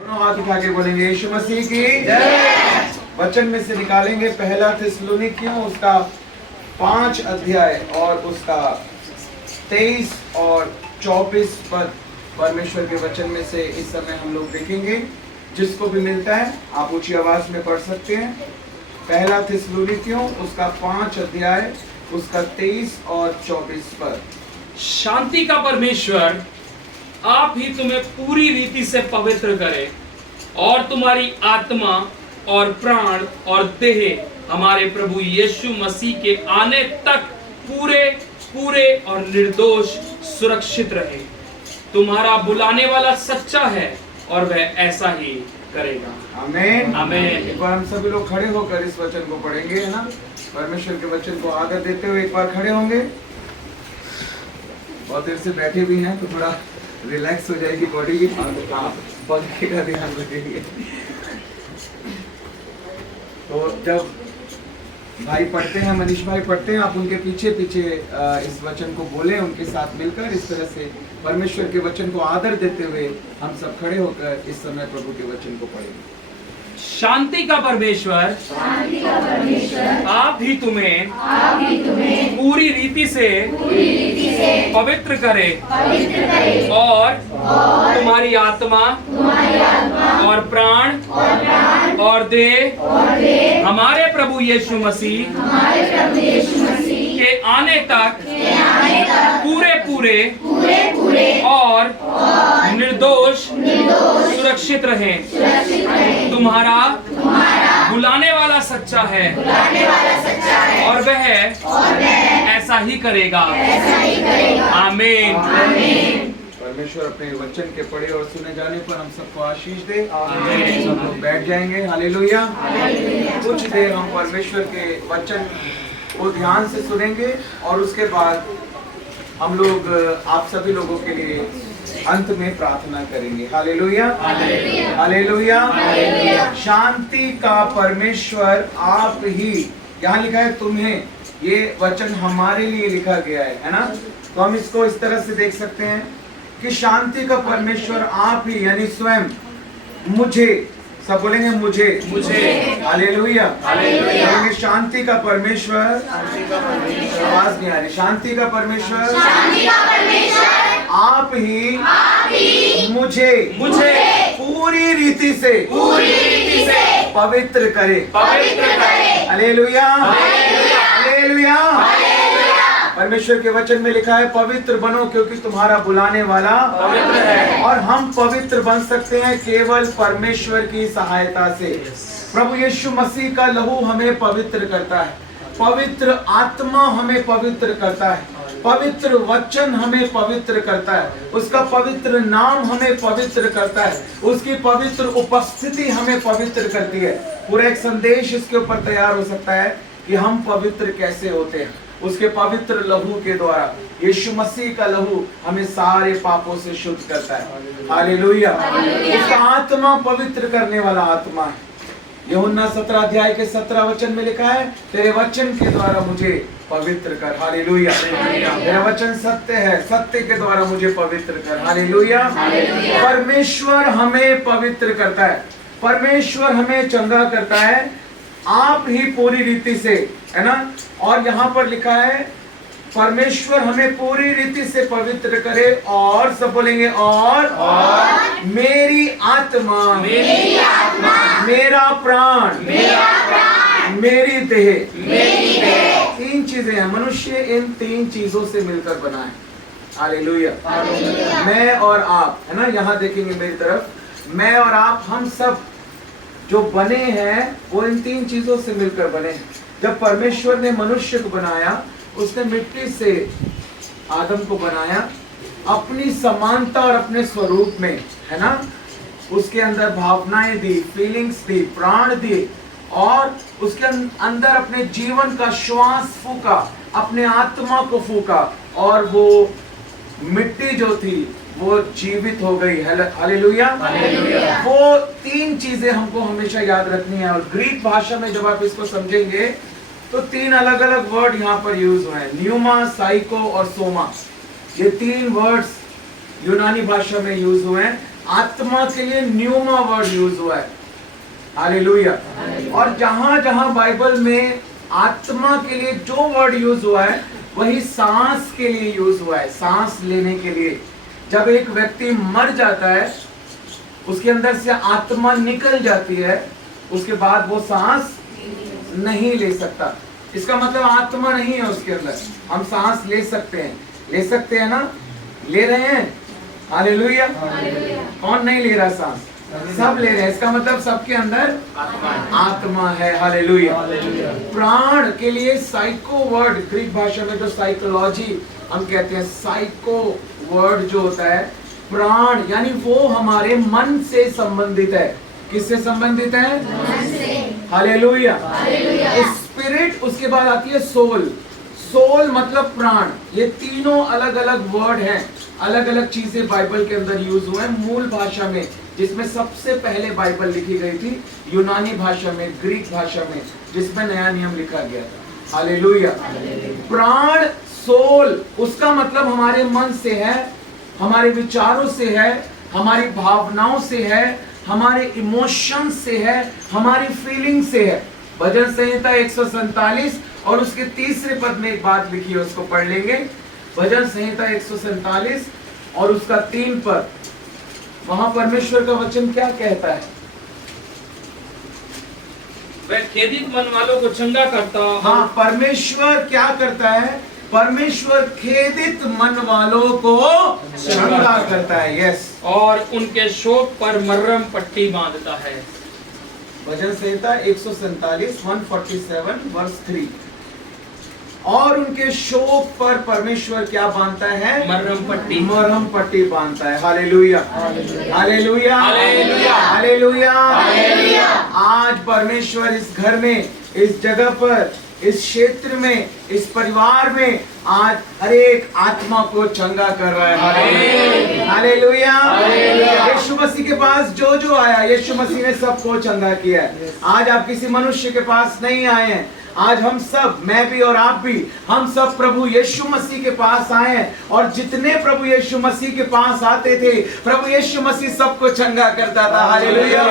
दोनों हाथ उठा के बोलेंगे यीशु मसीह की जय। वचन में से निकालेंगे पहला थिस्सलुनीकियों उसका 5 अध्याय और उसका 23 और 24 पद परमेश्वर के वचन में से इस समय हम लोग देखेंगे। जिसको भी मिलता है आप ऊंची आवाज में पढ़ सकते हैं। पहला थिस्सलुनीकियों उसका 5 अध्याय उसका 23 और 24 पद। शांति का परमेश्वर आप ही तुम्हें पूरी रीति से पवित्र करे और तुम्हारी आत्मा और प्राण और देह हमारे प्रभु यीशु मसीह के आने तक पूरे पूरे और निर्दोष सुरक्षित रहे। तुम्हारा बुलाने वाला सच्चा है और वह ऐसा ही करेगा। आमीन आमीन। एक बार हम सभी लोग खड़े होकर इस वचन को पढ़ेंगे, है ना। परमेश्वर के वचन को आदर देते हुए एक बार खड़े होंगे। बहुत देर से बैठे भी हैं तो थोड़ा रिलैक्स हो जाएगी बॉडी की। पंखे का ध्यान रखेंगे। तो जब भाई पढ़ते हैं, मनीष भाई पढ़ते हैं, आप उनके पीछे पीछे इस वचन को बोलें उनके साथ मिलकर। इस तरह से परमेश्वर के वचन को आदर देते हुए हम सब खड़े होकर इस समय प्रभु के वचन को पढ़ेंगे। शांति का परमेश्वर आप ही तुम्हें पूरी रीति से पवित्र करे और तुम्हारी आत्मा और प्राण और देह हमारे प्रभु यीशु मसीह के आने तक पूरे पूरे और निर्दोष सुरक्षित रहे। तुम्हारा बुलाने वाला सच्चा है और वह ऐसा ही करेगा। आमीन। परमेश्वर अपने वचन के पढ़े और सुने जाने पर हम सबको आशीष दे। सब लोग बैठ जाएंगे। हालेलुया। कुछ देर हम परमेश्वर के वचन को ध्यान से सुनेंगे और उसके बाद हम लोग आप सभी लोगों के लिए अंत में प्रार्थना करेंगे। Hallelujah hallelujah. शांति का परमेश्वर आप ही, यहाँ लिखा है तुम्हें, ये वचन हमारे लिए लिखा गया है ना। तो हम इसको इस तरह से देख सकते हैं कि शांति का परमेश्वर आप ही यानी स्वयं मुझे, सब बोलेंगे मुझे हालेलुया बोलेंगे। शांति का परमेश्वर, आवाज नहीं आ रही। शांति का परमेश्वर आप ही मुझे पूरी रीति से पवित्र करे। Hallelujah hallelujah. परमेश्वर के वचन में लिखा है पवित्र बनो क्योंकि तुम्हारा बुलाने वाला पवित्र है। और हम पवित्र बन सकते हैं केवल परमेश्वर की सहायता से। प्रभु यीशु मसीह का लहू हमें पवित्र करता है, पवित्र आत्मा हमें पवित्र करता है, पवित्र वचन हमें पवित्र करता है, उसका पवित्र नाम हमें पवित्र करता है, उसकी पवित्र उपस्थिति हमें पवित्र करती है। पूरा एक संदेश इसके ऊपर तैयार हो सकता है कि हम पवित्र कैसे होते हैं। उसके पवित्र लहू के द्वारा, यीशु मसीह का लहू हमें सारे पापों से शुद्ध करता है। हालेलुया। उसका आत्मा पवित्र करने वाला आत्मा है। यूहन्ना 17 अध्याय के 17 वचन में लिखा है तेरे वचन के द्वारा मुझे पवित्र कर। हालेलुया। तेरा वचन सत्य है, सत्य के द्वारा मुझे पवित्र कर। हालेलुया। परमेश्वर हमें पवित्र करता है, परमेश्वर हमें चंगा करता है आप ही पूरी रीति से, है ना। और यहाँ पर लिखा है परमेश्वर हमें पूरी रीति से पवित्र करे और सब बोलेंगे और मेरी आत्मा मेरा प्राण मेरी देह। 3 चीजें हैं। मनुष्य इन 3 चीजों से मिलकर बना है। हालेलुया। मैं और आप, है ना। यहाँ देखेंगे मेरी तरफ, मैं और आप, हम सब जो बने हैं वो इन 3 चीजों से मिलकर बने हैं। जब परमेश्वर ने मनुष्य को बनाया, उसने मिट्टी से आदम को बनाया अपनी समानता और अपने स्वरूप में, है ना। उसके अंदर भावनाएं दी, फीलिंग्स दी, प्राण दिए और उसके अंदर अपने जीवन का श्वास फूका, अपने आत्मा को फूका और वो मिट्टी जो थी वो जीवित हो गई। हालेलुया। वो 3 चीजें हमको हमेशा याद रखनी है। और ग्रीक भाषा में जब आप इसको समझेंगे तो 3 अलग अलग वर्ड यहाँ पर यूज हुए हैं, न्यूमा, साइको और सोमा। ये 3 वर्ड्स यूनानी भाषा में यूज हुए हैं। आत्मा के लिए न्यूमा वर्ड यूज हुआ है। हालेलुया। और जहां जहां बाइबल में आत्मा के लिए जो वर्ड यूज हुआ है वही सांस के लिए यूज हुआ है, सांस लेने के लिए। जब एक व्यक्ति मर जाता है, उसके अंदर से आत्मा निकल जाती है, उसके बाद वो सांस नहीं ले सकता। इसका मतलब आत्मा नहीं है उसके अंदर। हम सांस ले सकते हैं ना? ले रहे हैं? हालेलुया। कौन नहीं ले रहा सांस? सब ले रहे हैं। इसका मतलब सबके अंदर आत्मा है। हालेलुया। प्राण के लिए साइको वर्ड, ग्रीक भाषा में जो साइकोलॉजी हम कहते हैं, साइको वर्ड जो होता है, प्राण यानी वो हमारे मन से संबंधित है। किससे संबंधित है? हालेलुया। स्पिरिट, उसके बाद आती है सोल। सोल मतलब प्राण। ये तीनों अलग अलग वर्ड हैं, अलग अलग चीजें बाइबल के अंदर यूज हुए हैं मूल भाषा में, जिसमें सबसे पहले बाइबल लिखी गई थी यूनानी भाषा में, ग्रीक भाषा में, जिसमें नया नियम लिखा गया था। हालेलुया। प्राण, सोल, उसका मतलब हमारे मन से है, हमारे विचारों से है, हमारी भावनाओं से है, हमारे इमोशन से है, हमारी फीलिंग से है। भजन संहिता 147 और उसके तीसरे पद में एक बात लिखी है, उसको पढ़ लेंगे। भजन संहिता 147 और उसका 3 पद, वहां परमेश्वर का वचन क्या कहता है? वह खेदित मन वालों को चंगा करता। हाँ, परमेश्वर क्या करता है? परमेश्वर खेदित मन वालों को चंगा करता है। यस। और उनके शोक पर मरहम पट्टी बांधता है। भजन संहिता 147 147 वर्स 3। और उनके शोक पर परमेश्वर क्या बांधता है? मरहम पट्टी। मरहम पट्टी बांधता है। Hallelujah, hallelujah, hallelujah, hallelujah. आज परमेश्वर इस घर में, इस जगह पर, इस क्षेत्र में, इस परिवार में आज हर एक आत्मा को चंगा कर रहा है। हालेलुया। यीशु मसीह के पास जो जो आया, यीशु मसीह ने सबको चंगा किया है। आज आप किसी मनुष्य के पास नहीं आए हैं, आज हम सब, मैं भी और आप भी, हम सब प्रभु यीशु मसीह के पास आए हैं। और जितने प्रभु यीशु मसीह के पास आते थे, प्रभु यीशु मसीह सबको चंगा करता था। हालेलुया।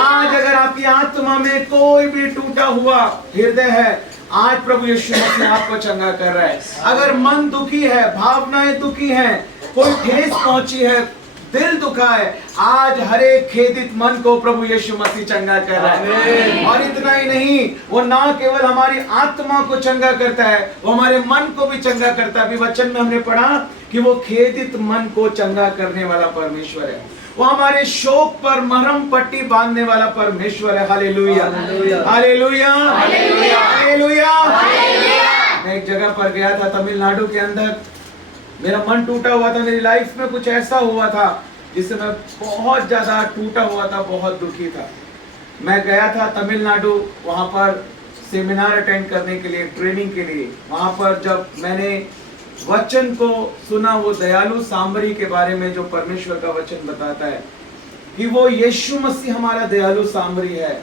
आज अगर आपकी आत्मा में कोई भी टूटा हुआ हृदय है, आज प्रभु यीशु मसीह आपको चंगा कर रहा है। अगर मन दुखी है, भावनाएं दुखी हैं, कोई ठेस पहुंची है, दिल दुखा है, आज हर एक खेदित मन को प्रभु यीशु मसीह चंगा कर रहा है। और इतना ही नहीं, वो ना केवल हमारी आत्मा को चंगा करता है, वो हमारे मन को भी चंगा करता है। अभी वचन में हमने पढ़ा कि वो खेदित मन को चंगा करने वाला परमेश्वर है। वो हमारे शोक पर मरहम पट्टी बांधने वाला परमेश्वर है। Hallelujah, hallelujah, hallelujah. मैं एक जगह पर गया था तमिलनाडु के अंदर, मेरा मन टूटा हुआ था। मेरी लाइफ में कुछ ऐसा हुआ था जिससे मैं बहुत ज्यादा टूटा हुआ था, बहुत दुखी था। मैं गया था तमिलनाडु, वहां पर सेमिनार अटेंड करने के लिए, ट्रेनिंग के लिए। वहां पर जब मैंने वचन को सुना, वो दयालु सामरी के बारे में, जो परमेश्वर का वचन बताता है कि वो यीशु मसीह हमारा दयालु सामरी है,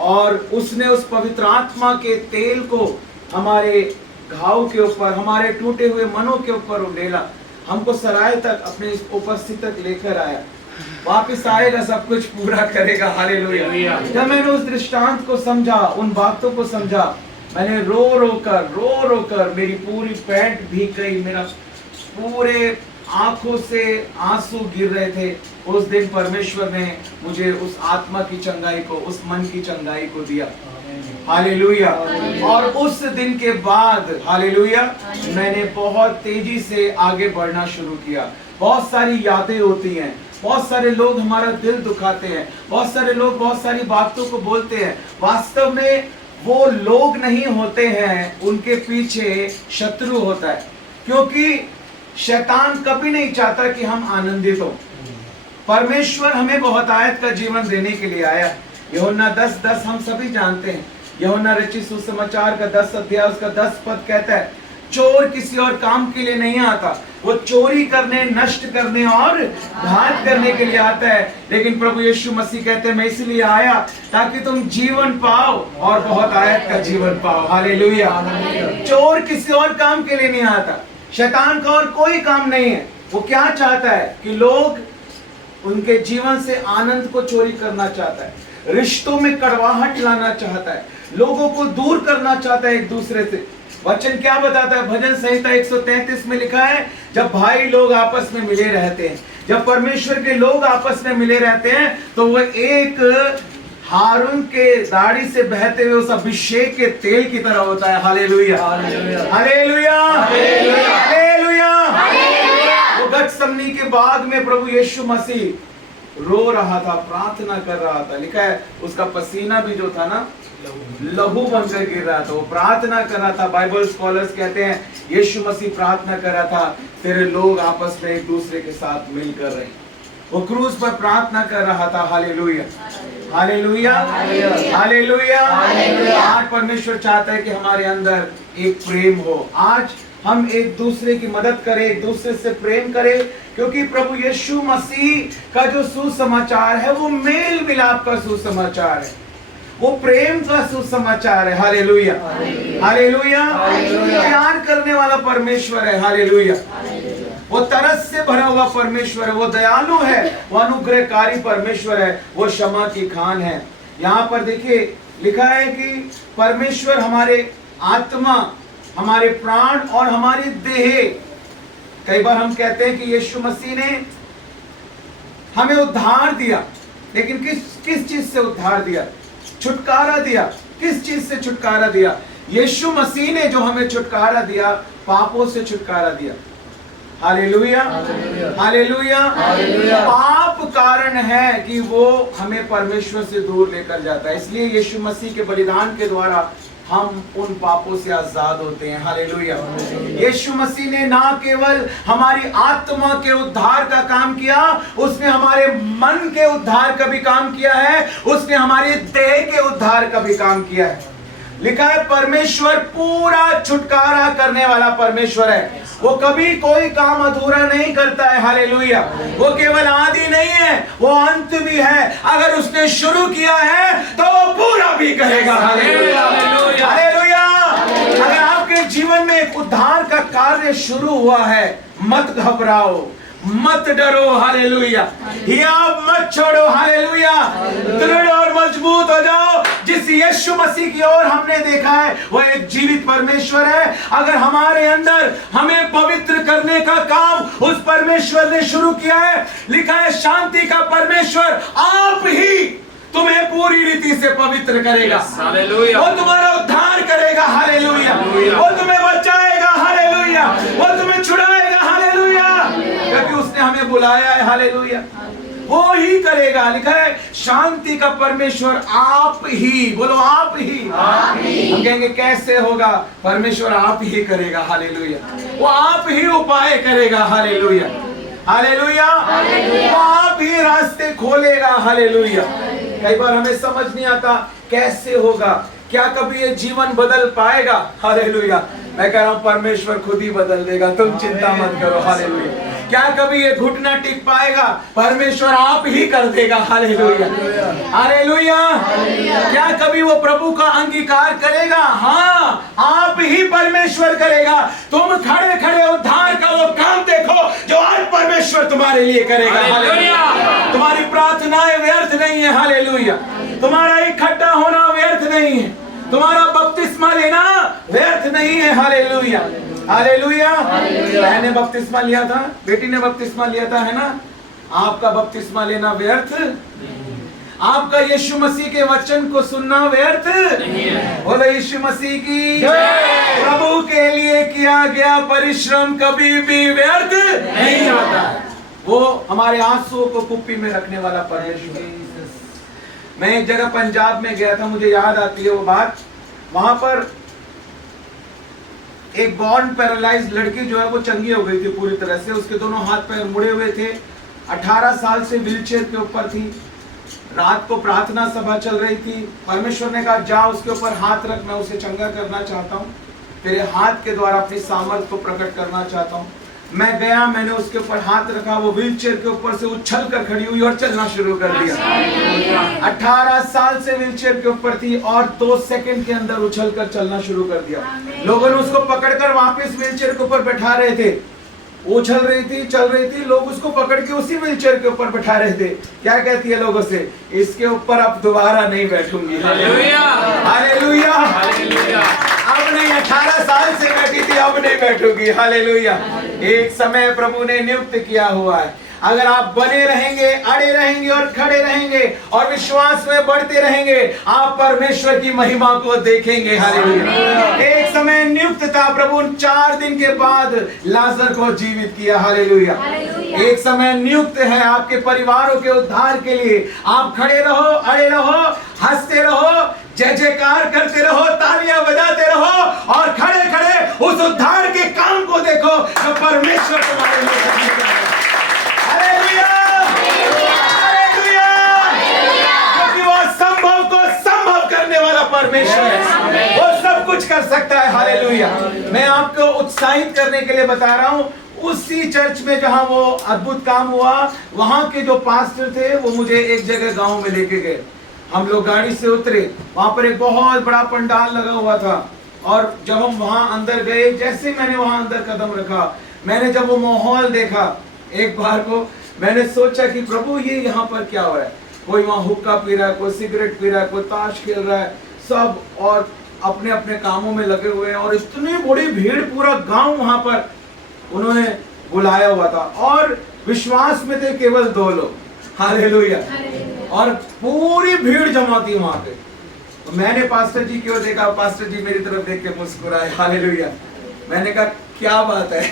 और उसने उस पवित्र आत्मा के तेल को हमारे घाव के ऊपर, हमारे टूटे हुए मनों के ऊपर उड़ेला, हमको सराय तक, अपने इस उपस्थिति तक लेकर आया। वापिस आएगा, सब कुछ पूरा करेगा। हालेलुया। जब मैंने उस दृष्टांत को समझा, उन बातों को समझा, मैंने रो रो कर मेरी पूरी पैंट भीग गई, मेरा पूरे आंखों से आंसू गिर रहे थे। उस दिन परमेश्वर ने मुझे उस आत्मा की चंगाई को, उस मन की चंगाई को दिया। हालेलुया। और उस दिन के बाद, हालेलुया, मैंने बहुत तेजी से आगे बढ़ना शुरू किया। बहुत सारी यादें होती हैं, बहुत सारे लोग हमारा दिल दुखाते हैं, बहुत सारे लोग बहुत सारी बातों को बोलते हैं। वास्तव में वो लोग नहीं होते हैं, उनके पीछे शत्रु होता है, क्योंकि शैतान कभी नहीं चाहता कि हम आनंदित हो। परमेश्वर हमें बहुत आयत का जीवन देने के लिए आया। यूहन्ना 10:10 हम सभी जानते हैं। यूहन्ना रचित सुसमाचार का 10 अध्याय उसका 10 पद कहता है, चोर किसी और काम के लिए नहीं आता, वो चोरी करने, नष्ट करने और घात करने के लिए आता है। लेकिन प्रभु यीशु मसीह कहते हैं, मैं इसलिए आया ताकि तुम जीवन पाओ और बहुत आयत का जीवन पाओ। हालेलुया। चोर किसी और काम के लिए नहीं आता, शैतान का और कोई काम नहीं है। वो क्या चाहता है कि लोग उनके जीवन से आनंद को चोरी करना चाहता है, रिश्तों में कड़वाहट लाना चाहता है, लोगों को दूर करना चाहता है एक दूसरे से। वचन क्या बताता है? भजन संहिता 133 में लिखा है, जब भाई लोग आपस में मिले रहते हैं, जब परमेश्वर के लोग आपस में मिले रहते हैं, तो वह एक हारून के दाढ़ी से बहते हुए उस अभिषेक के तेल की तरह होता है। Hallelujah, hallelujah, hallelujah. वो गतसमनी के बाग में प्रभु यीशु मसीह रो रहा था, प्रार्थना कर रहा था। लिखा है उसका पसीना भी जो था ना, लहू बनकर गिर रहा था। वो प्रार्थना कर रहा था। बाइबल स्कॉलर्स कहते हैं यीशु मसीह प्रार्थना कर रहा था, तेरे लोग आपस में एक दूसरे के साथ मिलकर रहे। वो क्रूस पर प्रार्थना कर रहा था। Hallelujah, hallelujah, hallelujah. आज परमेश्वर चाहता है कि हमारे अंदर एक प्रेम हो। आज हम एक दूसरे की मदद करें, एक दूसरे से प्रेम करें, क्योंकि प्रभु यीशु मसीह का जो सुसमाचार है वो मेल मिलाप का सुसमाचार है, वो प्रेम का सुसमाचार है। Hallelujah, hallelujah. प्यार करने वाला परमेश्वर है। हालेलुया। वो तरस से भरा हुआ परमेश्वर है, वो दयालु है, वो अनुग्रहकारी परमेश्वर है, वो क्षमा की खान है। यहाँ पर देखिए लिखा है कि परमेश्वर हमारे आत्मा, हमारे प्राण और हमारी देह, कई बार हम कहते हैं कि यीशु मसीह ने हमें उद्धार दिया, लेकिन किस चीज से उद्धार दिया? छुटकारा दिया। किस चीज से छुटकारा दिया? यीशु मसीह ने जो हमें छुटकारा दिया, पापों से छुटकारा दिया। Hallelujah, hallelujah. पाप कारण है कि वो हमें परमेश्वर से दूर लेकर जाता है, इसलिए यीशु मसीह के बलिदान के द्वारा हम उन पापों से आजाद होते हैं। हालेलुया। यीशु मसीह ने ना केवल हमारी आत्मा के उद्धार का काम किया, उसने हमारे मन के उद्धार का भी काम किया है, उसने हमारे देह के उद्धार का भी काम किया है। लिखा है परमेश्वर पूरा छुटकारा करने वाला परमेश्वर है, वो कभी कोई काम अधूरा नहीं करता है। हालेलुया। वो केवल आदि नहीं है, वो अंत भी है। अगर उसने शुरू किया है तो वो पूरा भी करेगा। Hallelujah, hallelujah. अगर आपके जीवन में एक उद्धार का कार्य शुरू हुआ है, मत घबराओ, मत डरो। हालेलुया। हियाव मत छोड़ो। हालेलुया। दृढ़ और मजबूत हो जाओ। जिस यीशु मसीह की ओर हमने देखा है वो एक जीवित परमेश्वर है। अगर हमारे अंदर हमें पवित्र करने का काम उस परमेश्वर ने शुरू किया है, लिखा है शांति का परमेश्वर आप ही तुम्हें पूरी रीति से पवित्र करेगा। हालेलुया। वो तुम्हारा उद्धार करेगा। हालेलुया। वो तुम्हें बचाएगा। हालेलुया। वो तुम्हें छुड़ाएगा। हालेलुया। क्योंकि उसने हमें बुलाया है। हालेलुया। वो ही करेगा। लिखा है शांति का परमेश्वर आप ही, बोलो आप ही। हम कहेंगे कैसे होगा? परमेश्वर आप ही करेगा। हालेलुया। वो आप ही उपाय करेगा। Hallelujah, hallelujah. वो आप ही रास्ते खोलेगा। हालेलुया। कई बार हमें समझ नहीं आता कैसे होगा, क्या कभी ये जीवन बदल पाएगा? हालेलुया। मैं कह रहा हूं परमेश्वर खुद ही बदल देगा, तुम चिंता मत करो। हालेलुया। क्या कभी ये घुटना टिक पाएगा? परमेश्वर आप ही कर देगा। Hallelujah, hallelujah. क्या कभी वो प्रभु का अंगीकार करेगा? हाँ, आप ही परमेश्वर करेगा। तुम खड़े खड़े उद्धार का वो काम देखो जो आज परमेश्वर तुम्हारे लिए करेगा। हालेलुया। तुम्हारी प्रार्थनाएं व्यर्थ नहीं है। हालेलुया। तुम्हारा इकट्ठा होना व्यर्थ नहीं है, तुम्हारा बपतिस्मा लेना व्यर्थ नहीं है। Hallelujah, hallelujah. बहन ने बपतिस्मा लिया था, बेटी ने बपतिस्मा लिया था, है ना? आपका बपतिस्मा लेना व्यर्थ, आपका यीशु मसीह के वचन को सुनना व्यर्थ नहीं है। बोलो यीशु मसीह की जय। प्रभु के लिए किया गया परिश्रम कभी भी व्यर्थ नहीं होता। वो हमारे आंसुओं को कुप्पी में रखने वाला परमेश्वर। मैं एक जगह पंजाब में गया था, मुझे याद आती है वो बात। वहां पर एक बॉर्न पैरालाइज्ड लड़की जो है वो चंगी हो गई थी पूरी तरह से। उसके दोनों हाथ पैर मुड़े हुए थे, 18 साल से व्हीलचेयर के ऊपर थी। रात को प्रार्थना सभा चल रही थी। परमेश्वर ने कहा जा उसके ऊपर हाथ रख, मैं उसे चंगा करना चाहता हूँ, तेरे हाथ के द्वारा अपनी सामर्थ को प्रकट करना चाहता हूँ। मैं गया, मैंने उसके ऊपर हाथ रखा, वो व्हीलचेयर के ऊपर से उछल कर खड़ी हुई और चलना शुरू कर दिया। 18 साल से व्हीलचेयर के ऊपर थी और 2 सेकंड के अंदर उछल कर चलना शुरू कर दिया। लोगों ने उसको पकड़कर वापस व्हीलचेयर के ऊपर बैठा रहे थे। उछल रही थी, चल रही थी, लोग उसको पकड़ के उसी व्हीलचेयर के ऊपर बैठा रहे थे। क्या कहती है लोगों से, इसके ऊपर अब दोबारा नहीं बैठूंगी। Hallelujah, hallelujah, hallelujah. अब नहीं, 18 साल से बैठी थी, अब नहीं बैठूंगी। हालेलुया। एक समय प्रभु ने नियुक्त किया हुआ है। अगर आप बने रहेंगे, अड़े रहेंगे और खड़े रहेंगे और विश्वास में बढ़ते रहेंगे, आप परमेश्वर की महिमा को देखेंगे। हालेलुया। एक समय नियुक्त था, प्रभु 4 दिन के बाद लाजर को जीवित किया। हालेलुया। एक समय नियुक्त है आपके परिवारों के उद्धार के लिए। आप खड़े रहो, अड़े रहो, हंसते रहो, जय जयकार करते रहो, तालियां बजाते रहो और खड़े खड़े उस उद्धार के काम को देखो जो परमेश्वर तुम्हारे लिए करने जा रहा है। हालेलुया, हालेलुया, क्योंकि वो असंभव को संभव करने वाला परमेश्वर है, वो सब कुछ कर सकता है। हालेलुया। मैं आपको उत्साहित करने के लिए बता रहा हूं, उसी चर्च में जहां वो अद्भुत काम हुआ, वहां के जो पास्टर थे वो मुझे एक जगह गांव में लेके गए। हम लोग गाड़ी से उतरे, वहां पर एक बहुत बड़ा पंडाल लगा हुआ था और जब हम वहां अंदर गए, जैसे मैंने वहां अंदर कदम रखा, मैंने जब वो माहौल देखा, एक बार को मैंने सोचा कि प्रभु ये यहाँ पर क्या हो रहा है। कोई वहाँ हुक्का पी रहा है, कोई सिगरेट पी रहा है, कोई ताश खेल रहा है, सब और अपने अपने कामों में लगे हुए हैं और इतनी बड़ी भीड़, पूरा गांव वहां पर उन्होंने बुलाया हुआ था और विश्वास में थे केवल 2 लोग। हालेलुया। और पूरी भीड़ जमा थी वहां पे। तो मैंने पास्टर जी की ओर देखा, पास्टर जी मेरी तरफ देख के मुस्कुराए। हालेलुया। मैंने कहा क्या बात है।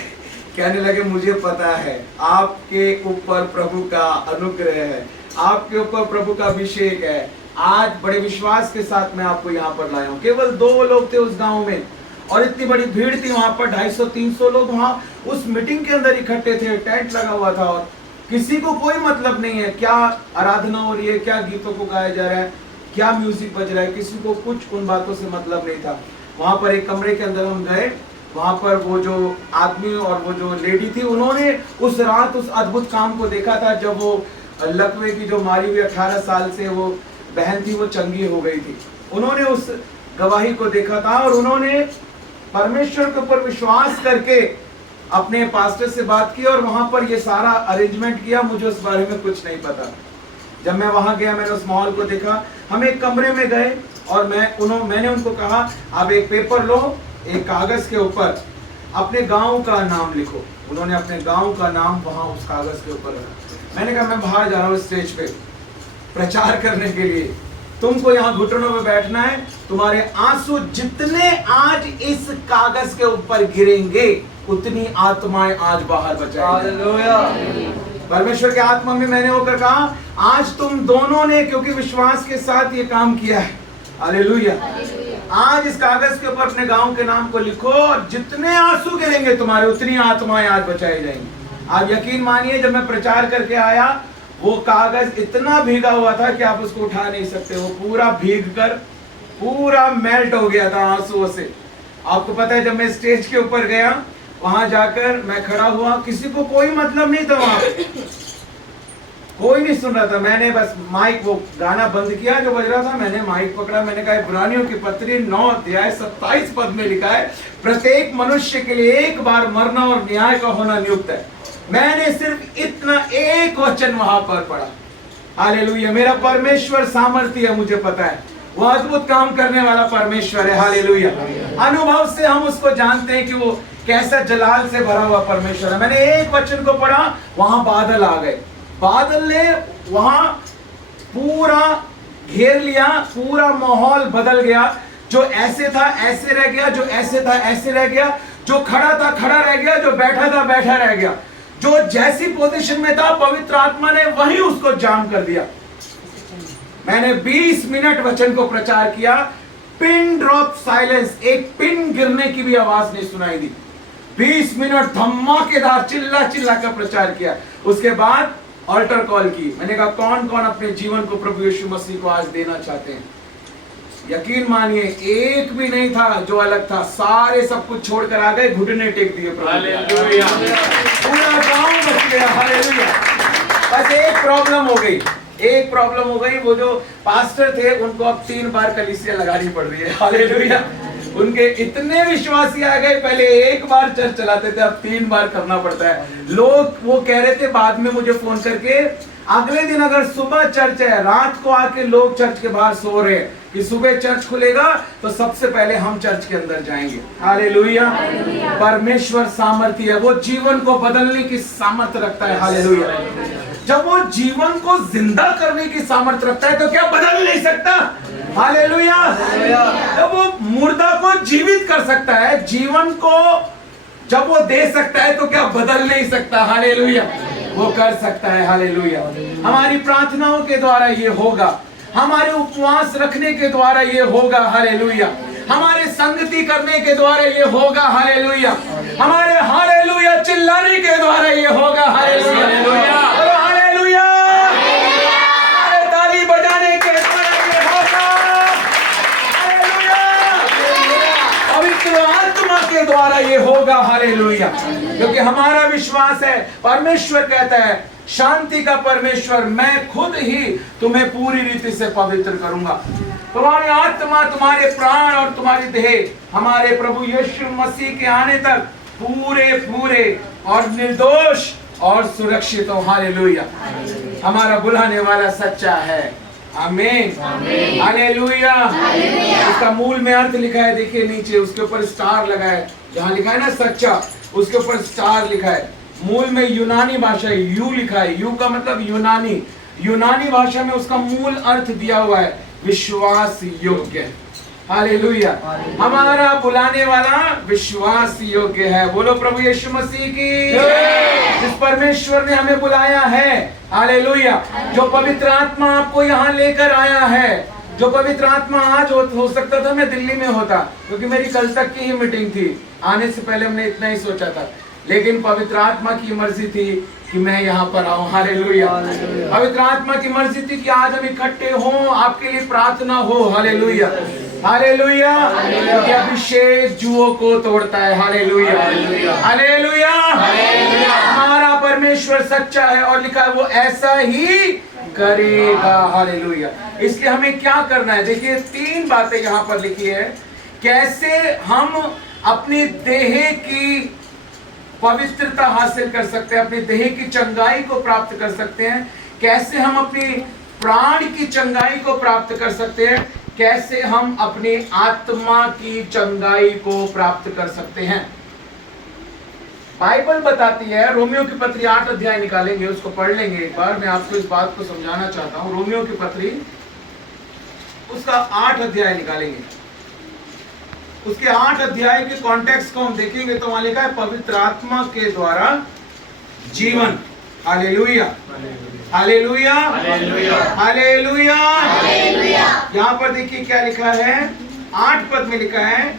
कहने लगे मुझे पता है आपके ऊपर प्रभु का अनुग्रह है, आपके ऊपर प्रभु का अभिषेक है। आज बड़े विश्वास के साथ मैं आपको यहाँ पर लाया हूँ। केवल 2 लोग थे उस गांव में और इतनी बड़ी भीड़ थी वहां पर, 250-300 लोग वहां उस मीटिंग के अंदर इकट्ठे थे। टेंट लगा हुआ था और किसी को कोई मतलब नहीं है क्या आराधना हो रही है, क्या गीतों को गाया जा रहा है, क्या म्यूजिक बज रहा है, किसी को कुछ उन बातों से मतलब नहीं था। वहां पर एक कमरे के अंदर हम गए, वहां पर वो जो आदमी और वो जो लेडी थी, उन्होंने उस रात उस अद्भुत काम को देखा था जब वो लकवे की जो मारी हुई 18 साल से वो बहन थी वो चंगी हो गई थी। उन्होंने उस गवाही को देखा था और उन्होंने परमेश्वर के ऊपर विश्वास करके अपने पास्टर से बात की और वहां पर ये सारा अरेंजमेंट किया। मुझे उस बारे में कुछ नहीं पता। जब मैं वहां गया, मैंने उस माहौल को देखा। हम एक कमरे में गए और मैंने उनको कहा आप एक पेपर लो, एक कागज के ऊपर अपने गांव का नाम लिखो। उन्होंने अपने गांव का नाम वहां उस कागज के ऊपर रखा। मैंने कहा मैं बाहर जा रहा हूँ स्टेज पे प्रचार करने के लिए, तुमको यहाँ घुटनों में बैठना है। तुम्हारे आंसू जितने आज इस कागज के ऊपर गिरेंगे उतनी आत्माएं आज बाहर बचाएंगी। परमेश्वर के आत्मा में मैंने होकर कहा आज तुम दोनों ने क्योंकि विश्वास के साथ ये काम किया है, हालेलुया, आज इस कागज के ऊपर अपने गांव के नाम को लिखो और जितने आंसू गिरेंगे तुम्हारे उतनी आत्माएं आज बचाई जाएंगी। आप यकीन मानिए जब मैं प्रचार करके आया वो कागज इतना भीगा हुआ था कि आप उसको उठा नहीं सकते। वो पूरा भीग कर पूरा मेल्ट हो गया था आंसुओं से। आपको पता है जब मैं स्टेज के ऊपर गया, वहां जाकर मैं खड़ा हुआ, किसी को कोई मतलब नहीं था, वहां कोई नहीं सुन रहा था। मैंने बस माइक, वो गाना बंद किया जो बज रहा था, मैंने माइक पकड़ा, मैंने कहा इब्रानियों की पत्री 9 अध्याय 27 पद में लिखा है प्रत्येक मनुष्य के लिए एक बार मरना और न्याय का होना नियुक्त है। मैंने सिर्फ इतना एक वचन वहां पर पढ़ा। हालेलुया। मेरा परमेश्वर सामर्थ्य है, मुझे पता है वो अद्भुत काम करने वाला परमेश्वर है। हालेलुया। अनुभव से हम उसको जानते हैं कि वो कैसा जलाल से भरा हुआ परमेश्वर है। मैंने एक वचन को पढ़ा, वहां बादल आ गए। बादल ने वहां पूरा घेर लिया, पूरा माहौल बदल गया। जो ऐसे था ऐसे रह गया, जो ऐसे था ऐसे रह गया, जो खड़ा था खड़ा रह गया, जो बैठा था बैठा रह गया। जो जैसी पोजीशन में था पवित्र आत्मा ने वहीं उसको जाम कर दिया। मैंने 20 मिनट वचन को प्रचार किया। पिन ड्रॉप साइलेंस, एक पिन गिरने की भी आवाज नहीं सुनाई दी। 20 मिनट धमाकेदार चिल्ला चिल्ला कर प्रचार किया। उसके बाद ऑल्टर कॉल की। मैंने कहा कौन कौन अपने जीवन को प्रभु यीशु मसीह को आज देना चाहते हैं। यकीन मानिए एक भी नहीं था जो अलग था, सारे सब कुछ छोड़कर आ गए, घुटने टेक दिए। हालेलुया। पूरा गांव बच गया। हालेलुया। बस एक प्रॉब्लम हो गई, एक प्रॉब्लम हो गई। वो जो पास्टर थे उनको अब 3 बार कलीसिया लगानी पड़ रही है। हालेलुया। उनके इतने विश्वासी आ गए, पहले एक बार चर्च चलाते थे, अब 3 बार करना पड़ता है। लोग वो कह रहे थे बाद में मुझे फोन करके, अगले दिन अगर सुबह चर्च है, रात को आके लोग चर्च के बाहर सो रहे हैं कि सुबह चर्च खुलेगा तो सबसे पहले हम चर्च के अंदर जाएंगे। हालेलुया। परमेश्वर सामर्थ्य है, वो जीवन को बदलने की सामर्थ्य रखता है। हालेलुया। जब वो जीवन को जिंदा करने की सामर्थ्य रखता है तो क्या बदल नहीं सकता? हालेलुया। जब वो मुर्दा को जीवित कर सकता है, जीवन को जब वो दे सकता है तो क्या बदल नहीं सकता? हालेलुया। वो कर सकता है। हालेलुया। हमारी प्रार्थनाओं के द्वारा ये होगा, हमारे उपवास रखने के द्वारा ये होगा। हालेलुया। हमारे संगति करने के द्वारा ये होगा। हालेलुया। हमारे हालेलुया चिल्लाने के द्वारा ये होगा। हालेलुया। हालेलुया। हमारे ताली बजाने के द्वारा ये होगा। हालेलुया। पवित्र आत्मा के द्वारा ये होगा। हालेलुया। क्योंकि हमारा विश्वास है, परमेश्वर कहता है, शांति का परमेश्वर मैं खुद ही तुम्हें पूरी रीति से पवित्र करूंगा। तुम्हारी आत्मा, तुम्हारे प्राण और तुम्हारी देह हमारे प्रभु यीशु मसीह के आने तक पूरे पूरे और निर्दोष और सुरक्षित हो। हालेलुया। हमारा बुलाने वाला सच्चा है। आमीन। हालेलुया। इसका मूल में अर्थ लिखा है, देखिए नीचे उसके ऊपर स्टार लगा है, जहां लिखा है ना सच्चा, उसके ऊपर स्टार लिखा है। मूल में यूनानी भाषा यू लिखा है, यू का मतलब यूनानी, यूनानी भाषा में उसका मूल अर्थ दिया हुआ है विश्वास योग्य। हालेलुया। हमारा बुलाने वाला विश्वास योग्य है। बोलो प्रभु यीशु मसीह की। जिस परमेश्वर ने हमें बुलाया है, हालेलुया, जो पवित्र आत्मा आपको यहाँ लेकर आया है, जो पवित्र आत्मा आज हो सकता था मैं दिल्ली में होता, क्योंकि मेरी कल तक की ही मीटिंग थी, आने से पहले हमने इतना ही सोचा था, लेकिन पवित्र आत्मा की मर्जी थी कि मैं यहाँ पर आऊं। हालेलुया। पवित्र आत्मा की मर्जी थी कि आज हम इकट्ठे हों, आपके लिए प्रार्थना हो। हालेलुया। हालेलुया। क्योंकि अभिषेक जुओं को तोड़ता है। हालेलुया। हालेलुया। हमारा परमेश्वर सच्चा है और लिखा है वो ऐसा ही करेगा। हालेलुया। इसलिए हमें क्या करना है, देखिए 3 बातें यहाँ पर लिखी है, कैसे हम अपनी देह की पवित्रता हासिल कर सकते हैं, अपनी देह की चंगाई को प्राप्त कर सकते हैं, कैसे हम अपनी प्राण की चंगाई को प्राप्त कर सकते हैं, कैसे हम अपनी आत्मा की चंगाई को प्राप्त कर सकते हैं। बाइबल बताती है, रोमियो की पत्री 8 अध्याय निकालेंगे, उसको पढ़ लेंगे एक बार। मैं आपको इस बात को समझाना चाहता हूं। रोमियो की पत्री उसका 8 अध्याय निकालेंगे, उसके 8 अध्याय के कॉन्टेक्स्ट को हम देखेंगे तो वहां लिखा है पवित्र आत्मा के द्वारा जीवन। हालेलुया। हालेलुया। हालेलुया। यहाँ पर देखिए क्या लिखा है, 8 पद में लिखा है,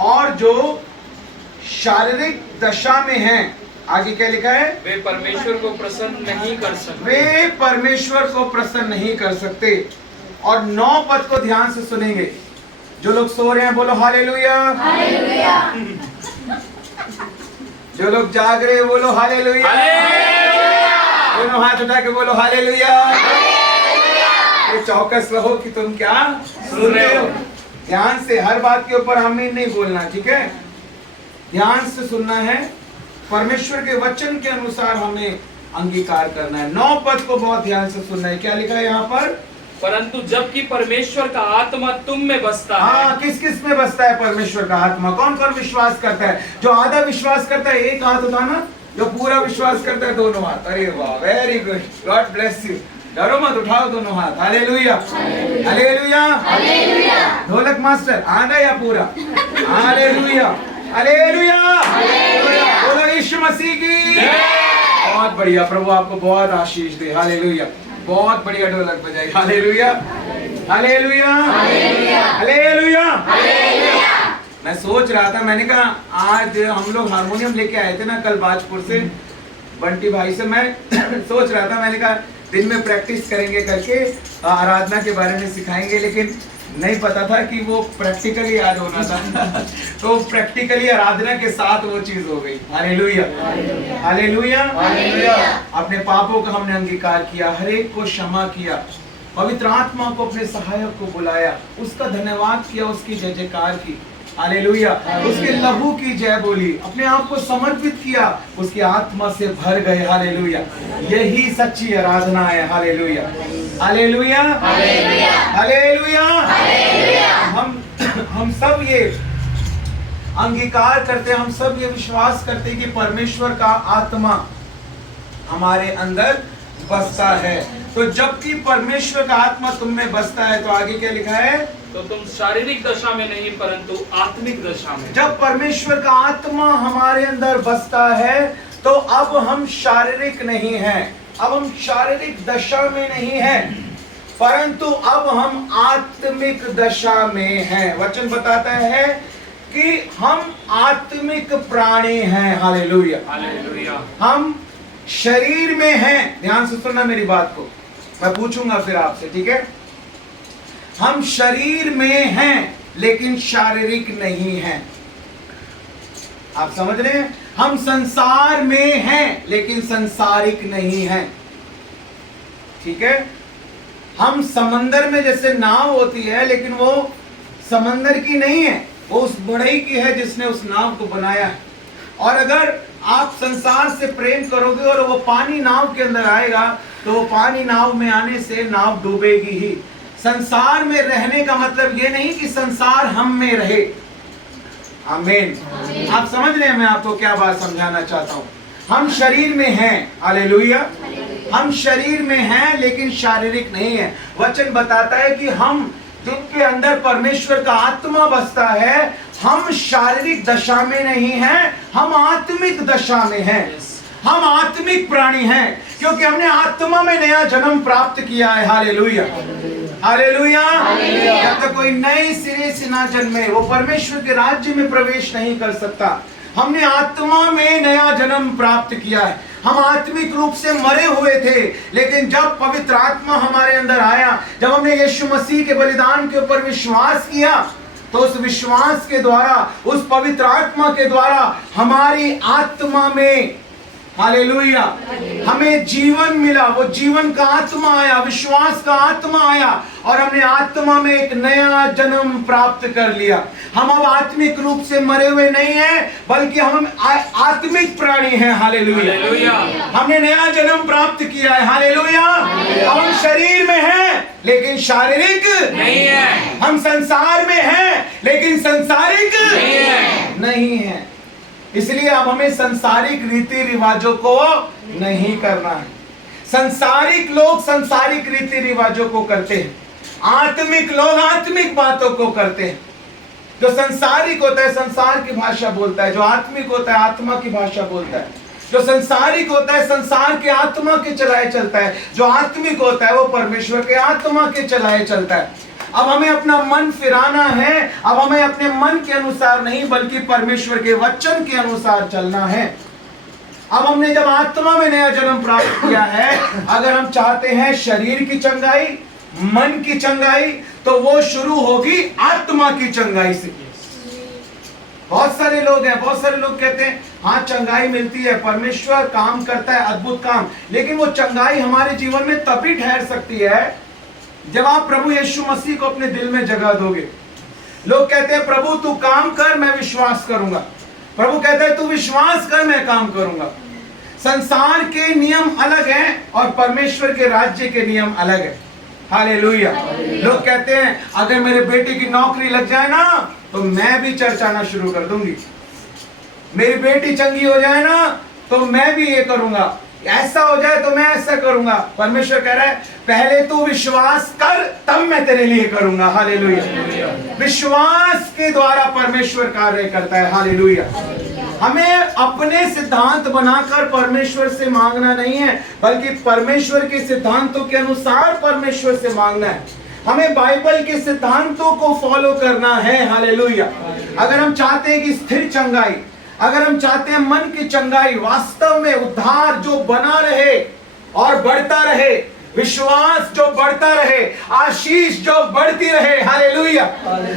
और जो शारीरिक दशा में है, आगे क्या लिखा है, वे परमेश्वर को प्रसन्न नहीं कर सकते। वे परमेश्वर को प्रसन्न नहीं कर सकते। और 9 पद को ध्यान से सुनेंगे। जो लोग सो रहे हैं बोलो हालेलुया। हालेलुया। जो लोग जाग रहे हैं बोलो हालेलुया। दोनों हाथ उठा के बोलो हालेलुया। ये चौकस रहो कि तुम क्या सुन रहे हो। ध्यान से, हर बात के ऊपर आमीन नहीं बोलना, ठीक है? ध्यान से सुनना है, परमेश्वर के वचन के अनुसार हमें अंगीकार करना है। 9 पद को बहुत ध्यान से सुनना है। क्या लिखा है यहाँ पर, परंतु जबकि परमेश्वर का आत्मा तुम में बसता है। हाँ, किस किस में बसता है परमेश्वर का आत्मा? कौन कौन विश्वास करता है? जो आधा विश्वास करता है एक हाथ उठाना, जो पूरा विश्वास करता है दोनों हाथ। अरे वाह, very good, God bless you. डरो मत, उठाओ दोनों हाथ। हालेलुया। हालेलुया। ढोलक मास्टर आधा या पूरा? हालेलुया। हालेलुया। बोलो यीशु मसीह की। बहुत बढ़िया, प्रभु आपको बहुत आशीष दे। हालेलुया। बहुत बढ़िया ढोलक बजाई। हालेलुया। हालेलुया। हालेलुया। मैं सोच रहा था, मैंने कहा आज हम लोग हारमोनियम लेके आए थे ना कल बाजपुर से, बंटी भाई से। मैं सोच रहा था, मैंने कहा दिन में प्रैक्टिस करेंगे करके आराधना के बारे में सिखाएंगे, लेकिन नहीं पता था कि वो प्रैक्टिकली आज होना था। तो प्रैक्टिकली आराधना के साथ वो चीज हो गई। हालेलुया। हालेलुया। अपने पापों का हमने अंगीकार किया, हर एक को क्षमा किया, पवित्र आत्मा को अपने सहायक को बुलाया, उसका धन्यवाद किया, उसकी जय जयकार की, हालेलुया, उसके लहू की जय बोली, अपने आप को समर्पित किया, उसकी आत्मा से भर गए, हालेलुया। यही सच्ची आराधना है, हालेलुया, हालेलुया, हालेलुया। हम सब ये अंगीकार करते हैं, हम सब ये विश्वास करते हैं कि परमेश्वर का आत्मा हमारे अंदर बसता है। तो जबकि परमेश्वर का आत्मा तुम में बसता है, तो आगे क्या लिखा है? तो तुम शारीरिक दशा में नहीं परंतु आत्मिक दशा में। जब परमेश्वर का आत्मा हमारे अंदर बसता है तो अब हम शारीरिक नहीं हैं, अब हम शारीरिक दशा में नहीं हैं, परंतु अब हम आत्मिक दशा में हैं। वचन बताता है कि हम आत्मिक प्राणी हैं, हालेलुया, हालेलुया। हम शरीर में हैं। ध्यान से सुनना मेरी बात को, मैं पूछूंगा फिर आपसे, ठीक है? हम शरीर में हैं लेकिन शारीरिक नहीं हैं। आप समझ रहे हैं? हम संसार में हैं लेकिन संसारिक नहीं हैं, ठीक है? हम समंदर में जैसे नाव होती है लेकिन वो समंदर की नहीं है, वो उस बढ़ई की है जिसने उस नाव को बनाया है। और अगर आप संसार से प्रेम करोगे और वो पानी नाव के अंदर आएगा तो वो पानी नाव में आने से नाव डूबेगी ही। संसार में रहने का मतलब ये नहीं कि संसार हम में रहे। आमीन। आप समझ रहे हैं मैं आपको क्या बात समझाना चाहता हूं? हम शरीर में हैं, हालेलुया, हम शरीर में हैं लेकिन शारीरिक नहीं है। वचन बताता है कि हम जिनके अंदर परमेश्वर का आत्मा बसता है, हम शारीरिक दशा में नहीं हैं, हम आत्मिक दशा में हैं। हम आत्मिक प्राणी हैं क्योंकि हमने आत्मा में नया जन्म प्राप्त किया है, हालेलुया, हालेलुया। जब तक कोई नए सिरे से ना जन्मे वो परमेश्वर के राज्य में प्रवेश नहीं कर सकता। हमने आत्मा में नया जन्म प्राप्त किया है। हम आत्मिक रूप से मरे हुए थे, लेकिन जब पवित्र आत्मा हमारे अंदर आया, जब हमने यीशु मसीह के बलिदान के ऊपर विश्वास किया, तो उस विश्वास के द्वारा, उस पवित्र आत्मा के द्वारा हमारी आत्मा में, हालेलुया, हमें जीवन मिला। वो जीवन का आत्मा आया, विश्वास का आत्मा आया और हमने आत्मा में एक नया जन्म प्राप्त कर लिया। हम अब आत्मिक रूप से मरे हुए नहीं हैं, बल्कि हम आत्मिक प्राणी हैं, हालेलुया। हमने नया जन्म प्राप्त किया है, हालेलुया। अब हम शरीर में हैं लेकिन शारीरिक नहीं है। हम संसार में हैं लेकिन संसारिक नहीं है। इसलिए अब हमें संसारिक रीति रिवाजों को नहीं करना है। संसारिक लोग संसारिक रीति रिवाजों को करते हैं, आत्मिक लोग आत्मिक बातों को करते हैं। जो संसारिक होता है संसार की भाषा बोलता है, जो आत्मिक होता है आत्मा की भाषा बोलता है। जो संसारिक होता है संसार के आत्मा के चलाए चलता है, जो आत्मिक होता है वो परमेश्वर के आत्मा के चलाए चलता है। अब हमें अपना मन फिराना है, अब हमें अपने मन के अनुसार नहीं बल्कि परमेश्वर के वचन के अनुसार चलना है। अब हमने जब आत्मा में नया जन्म प्राप्त किया है, अगर हम चाहते हैं शरीर की चंगाई, मन की चंगाई, तो वो शुरू होगी आत्मा की चंगाई से। बहुत सारे लोग हैं, बहुत सारे लोग कहते हैं हाँ चंगाई मिलती है, परमेश्वर काम करता है अद्भुत काम, लेकिन वो चंगाई हमारे जीवन में तभी ठहर सकती है जब आप प्रभु यीशु मसीह को अपने दिल में जगह दोगे। लोग कहते हैं प्रभु तू काम कर, मैं विश्वास करूंगा। प्रभु कहता है तू विश्वास कर, मैं काम करूंगा। संसार के नियम अलग हैं और परमेश्वर के राज्य के नियम अलग है, हालेलुया। लोग कहते हैं अगर मेरे बेटे की नौकरी लग जाए ना तो मैं भी चर्च आना शुरू कर दूंगी, मेरी बेटी चंगी हो जाए ना तो मैं भी ये करूंगा, ऐसा हो जाए तो मैं ऐसा करूंगा। परमेश्वर कह रहा है पहले तू विश्वास कर तब मैं तेरे लिए करूंगा, हालेलुया। विश्वास के द्वारा परमेश्वर कार्य करता है, हालेलुया। हमें अपने सिद्धांत बनाकर परमेश्वर से मांगना नहीं है, बल्कि परमेश्वर के सिद्धांतों के अनुसार परमेश्वर से मांगना है। हमें बाइबल के सिद्धांतों को फॉलो करना है, हालेलुया। अगर हम चाहते हैं कि स्थिर चंगाई, अगर हम चाहते हैं मन की चंगाई, वास्तव में उद्धार जो बना रहे और बढ़ता रहे, विश्वास जो बढ़ता रहे, आशीष जो बढ़ती रहे, हालेलुया,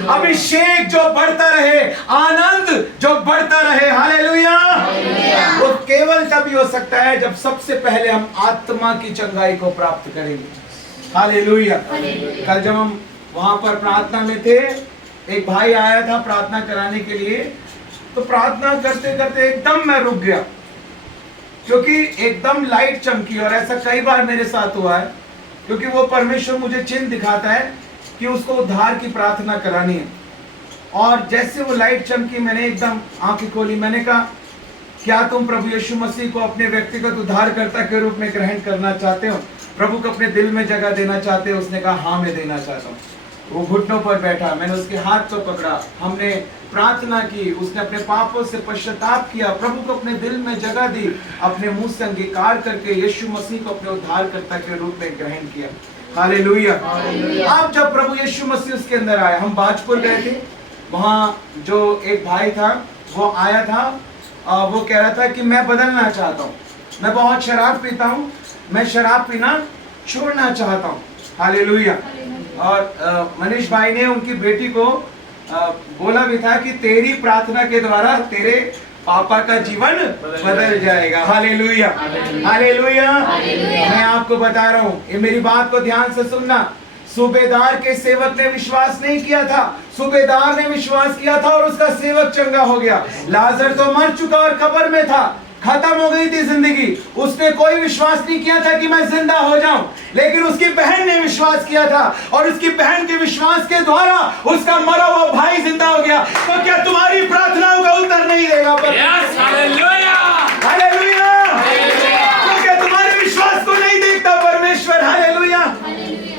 अभिषेक जो बढ़ता रहे, आनंद जो बढ़ता रहे, हालेलुया, वो केवल तभी हो सकता है जब सबसे पहले हम आत्मा की चंगाई को प्राप्त करेंगे, हालेलुया। कल जब हम वहां पर प्रार्थना में थे, एक भाई आया था प्रार्थना कराने के लिए, तो प्रार्थना करते करते एकदम मैं रुक गया, क्योंकि एकदम लाइट चमकी। और ऐसा कई बार मेरे साथ हुआ है, क्योंकि वो परमेश्वर मुझे चिन्ह दिखाता है कि उसको उद्धार की प्रार्थना करानी है। और जैसे वो लाइट चमकी, मैंने एकदम आंखें खोली। मैंने कहा, क्या तुम प्रभु यीशु मसीह को अपने व्यक्तिगत उद्धारकर्ता के रूप में ग्रहण करना चाहते हो? प्रभु को अपने दिल में जगह देना चाहते हो? उसने कहा, हाँ मैं देना चाहता हूँ। वो घुटनों पर बैठा, मैंने उसके हाथ को पकड़ा, हमने प्रार्थना की, उसने अपने पापों से पश्चाताप किया, प्रभु को अपने दिल में जगह दी, अपने मुंह से अंगीकार करके यीशु मसीह को अपने उद्धारकर्ता के रूप में ग्रहण किया। हालेलुया। अब जब प्रभु यीशु मसीह उसके अंदर आए, हम बाजपुर गए थे, वहाँ जो एक भाई था वो आया था, वो कह रहा था कि मैं बदलना चाहता हूँ, मैं बहुत शराब पीता हूँ, मैं शराब पीना छोड़ना चाहता हूँ। हालेलुया। और मनीष भाई ने उनकी बेटी को बोला भी था कि तेरी प्रार्थना के द्वारा तेरे पापा का जीवन बदल जाएगा। Hallelujah, hallelujah. मैं आपको बता रहा हूँ, ये मेरी बात को ध्यान से सुनना। सूबेदार के सेवक ने विश्वास नहीं किया था, सूबेदार ने विश्वास किया था और उसका सेवक चंगा हो गया। लाजर तो मर चुका और कब्र में था, खत्म हो गई थी जिंदगी। उसने कोई विश्वास नहीं किया था कि मैं जिंदा हो जाऊं, लेकिन उसकी बहन ने विश्वास किया था और उसकी बहन के विश्वास के द्वारा उसका मरा हुआ भाई जिंदा हो गया। तो क्या तुम्हारी प्रार्थनाओं का उत्तर नहीं देगा? Hallelujah, hallelujah. तो क्या तुम्हारे विश्वास को नहीं देखता परमेश्वर? हालेलुया।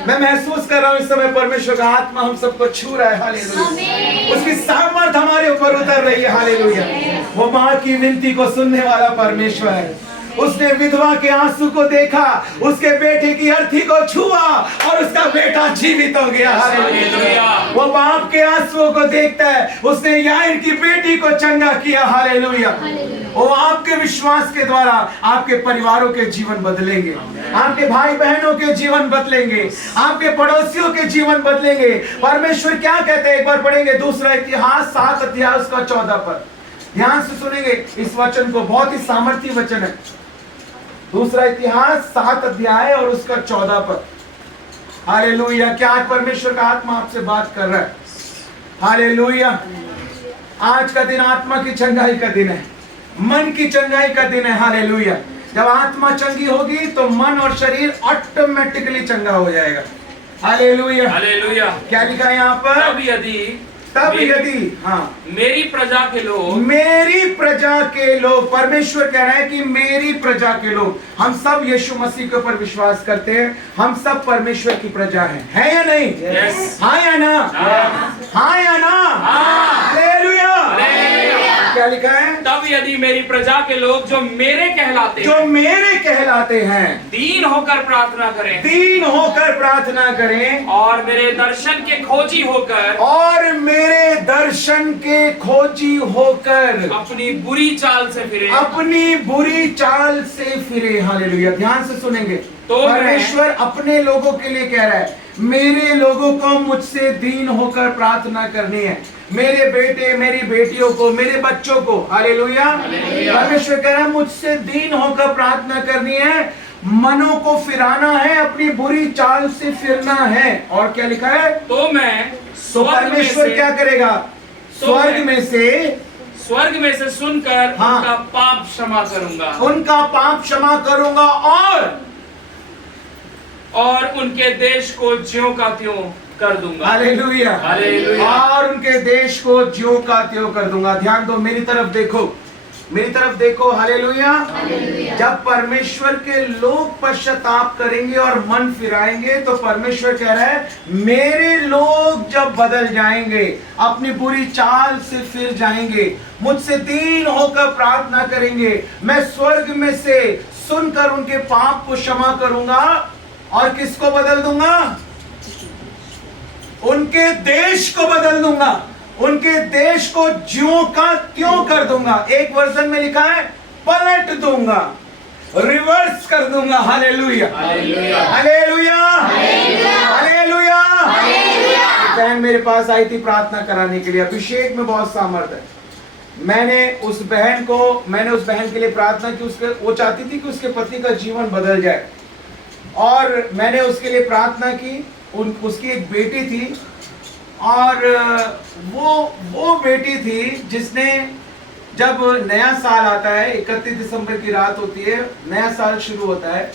मैं महसूस कर रहा हूँ इस समय परमेश्वर का आत्मा हम सबको छू रहा है। हालेलुया। उसकी सामर्थ हमारे ऊपर उतर रही है। हालेलुया। वो माँ की विनती को सुनने वाला परमेश्वर है। उसने विधवा के आंसू को देखा, उसके बेटे की अर्थी को छुआ और उसका बेटा जीवित हो गया। हालेलुया। वो बाप के आंसुओं को देखता है, उसने याईर की बेटी को चंगा किया। हालेलुया। वो आपके विश्वास के द्वारा आपके परिवारों के जीवन बदलेंगे, आपके भाई बहनों के जीवन बदलेंगे, आपके पड़ोसियों के जीवन बदलेंगे। परमेश्वर क्या कहते हैं, एक बार पढ़ेंगे दूसरा इतिहास 7 अध्याय उसका 14 पद। ध्यान से सुनेंगे इस वचन को, बहुत ही सामर्थी वचन है। दूसरा इतिहास 7 अध्याय और उसका 14 पद। हालेलुया। क्या आज परमेश्वर का आत्मा आपसे बात कर रहा है? हालेलुया। आज का दिन आत्मा की चंगाई का दिन है, मन की चंगाई का दिन है। हालेलुया। जब आत्मा चंगी होगी तो मन और शरीर ऑटोमेटिकली चंगा हो जाएगा। Hallelujah, hallelujah. क्या लिखा है यहाँ पर? तब यदि हाँ मेरी प्रजा के लोग, मेरी प्रजा के लोग, परमेश्वर कह रहा है कि मेरी प्रजा के लोग, हम सब यीशु मसीह के ऊपर विश्वास करते हैं, हम सब परमेश्वर की प्रजा हैं, है या नहीं? Yes. हाँ या ना? हाँ या ना? हालेलुया। क्या लिखा है? तब यदि मेरी प्रजा के लोग जो मेरे कहलाते जो मेरे कहलाते हैं, दीन होकर प्रार्थना करें, दीन होकर प्रार्थना करें, और मेरे दर्शन के खोजी होकर, और मेरे दर्शन के खोजी होकर अपनी बुरी चाल से फिरे, अपनी बुरी चाल से फिरे। हालेलुया। ध्यान से सुनेंगे। तो परमेश्वर अपने लोगों के लिए कह रहा है, मेरे लोगों को मुझसे दीन होकर प्रार्थना करनी है, मेरे बेटे मेरी बेटियों को, मेरे बच्चों को। हालेलुया। परमेश्वर कह रहा है मुझसे दीन होकर प्रार्थना करनी है, मनों को फिराना है, अपनी बुरी चाल से फिरना है। और क्या लिखा है? तो मैं तो परमेश्वर क्या करेगा? स्वर्ग में से सुनकर हाँ, उनका पाप क्षमा करूंगा, उनका पाप क्षमा करूंगा और उनके देश को ज्यों का त्यों कर दूंगा। हालेलुया। हालेलुया। और उनके देश को ज्यों का त्यों कर दूंगा। ध्यान दो, मेरी तरफ देखो, मेरी तरफ देखो। हालेलुया। जब परमेश्वर के लोग पश्चाताप करेंगे और मन फिराएंगे तो परमेश्वर कह रहा है मेरे लोग जब बदल जाएंगे, अपनी बुरी चाल से फिर जाएंगे, मुझसे दीन होकर प्रार्थना करेंगे, मैं स्वर्ग में से सुनकर उनके पाप को क्षमा करूंगा और किसको बदल दूंगा? उनके देश को बदल दूंगा, उनके देश को ज्यों का त्यों कर दूंगा। एक वर्जन में लिखा है पलट दूंगा, रिवर्स कर दूंगा। Hallelujah, hallelujah, hallelujah. बहन मेरे पास आई थी प्रार्थना कराने के लिए, अभिषेक में बहुत सामर्थ है। मैंने उस बहन के लिए प्रार्थना की, वो चाहती थी कि उसके पति का जीवन बदल जाए। और मैंने उसके लिए प्रार्थना की। उसकी एक बेटी थी, और वो बेटी थी जिसने, जब नया साल आता है, 31 दिसंबर की रात होती है, नया साल शुरू होता है,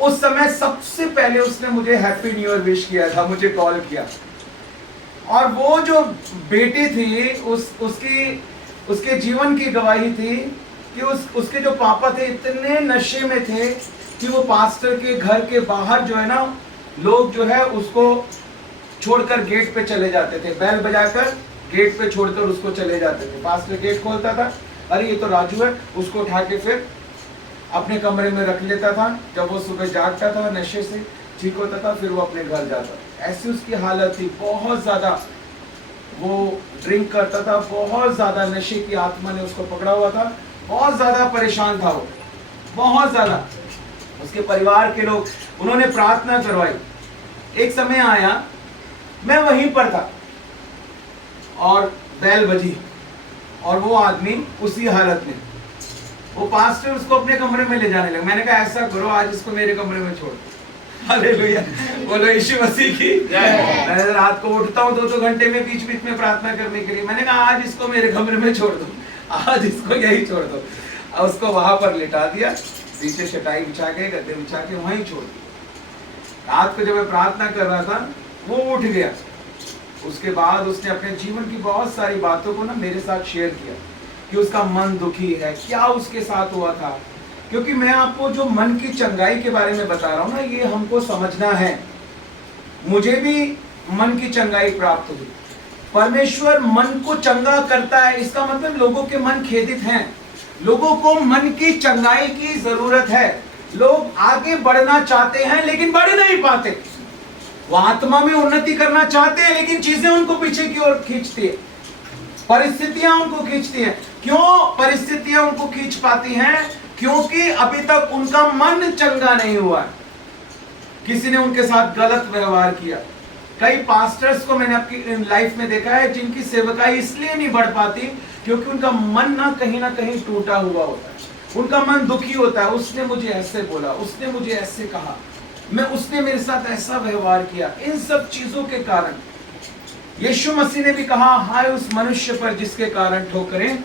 उस समय सबसे पहले उसने मुझे हैप्पी न्यू ईयर विश किया था, मुझे कॉल किया। और वो जो बेटी थी, उसके जीवन की गवाही थी कि उसके जो पापा थे इतने नशे में थे कि वो पास्टर के घर के बाहर जो है ना, लोग जो है उसको छोड़कर गेट पे चले जाते थे, बैल बजाकर गेट पे छोड़कर उसको चले जाते थे। पास्टर गेट खोलता था, अरे ये तो राजू है, उसको उठा के फिर अपने कमरे में रख लेता था। जब वो सुबह जागता था, नशे से ठीक होता था, फिर वो अपने घर जाता। ऐसी उसकी हालत थी, बहुत ज्यादा वो ड्रिंक करता था, बहुत ज्यादा नशे की आत्मा ने उसको पकड़ा हुआ था, बहुत ज्यादा परेशान था वो, बहुत ज्यादा। उसके परिवार के लोग, उन्होंने प्रार्थना करवाई। एक समय आया, मैं वहीं पर था और बेल बजी, और वो आदमी उसी हालत में, वो पास्टर उसको अपने कमरे में ले जाने लगा। मैंने कहा ऐसा करो, आज इसको मेरे कमरे में छोड़ दो। हालेलुया, बोलो यीशु मसीह की जय। मैं रात को उठता हूँ 2-2 घंटे में बीच बीच में प्रार्थना करने के लिए। मैंने कहा आज इसको मेरे कमरे में छोड़ दो, आज इसको यही छोड़ दो। और उसको वहां पर लिटा दिया, पीछे चटाई बिछा के, गद्दे बिछा के वहीं छोड़ दिया। रात को जब मैं प्रार्थना कर रहा था, वो उठ गया। उसके बाद उसने अपने जीवन की बहुत सारी बातों को ना मेरे साथ शेयर किया कि उसका मन दुखी है, क्या उसके साथ हुआ था। क्योंकि मैं आपको जो मन की चंगाई के बारे में बता रहा हूँ ना, ये हमको समझना है। मुझे भी मन की चंगाई प्राप्त हुई। परमेश्वर मन को चंगा करता है, इसका मतलब लोगों के मन खेदित हैं, लोगों को मन की चंगाई की जरूरत है। लोग आगे बढ़ना चाहते हैं लेकिन बढ़ नहीं पाते, वो आत्मा में उन्नति करना चाहते हैं लेकिन चीजें उनको पीछे की ओर खींचती है, परिस्थितियां उनको खींचती हैं। क्यों परिस्थितियां उनको खींच पाती हैं? क्योंकि अभी तक उनका मन चंगा नहीं हुआ है, किसी ने उनके साथ गलत व्यवहार किया। कई पास्टर्स को मैंने अपनी लाइफ में देखा है जिनकी सेवकाई इसलिए नहीं बढ़ पाती क्योंकि उनका मन ना कहीं टूटा हुआ होता है, उनका मन दुखी होता है। उसने मुझे ऐसे बोला, उसने मुझे ऐसे कहा, उसने मेरे साथ ऐसा व्यवहार किया। इन सब चीजों के कारण यीशु मसीह ने भी कहा, हाय उस मनुष्य पर जिसके कारण ठोकरें।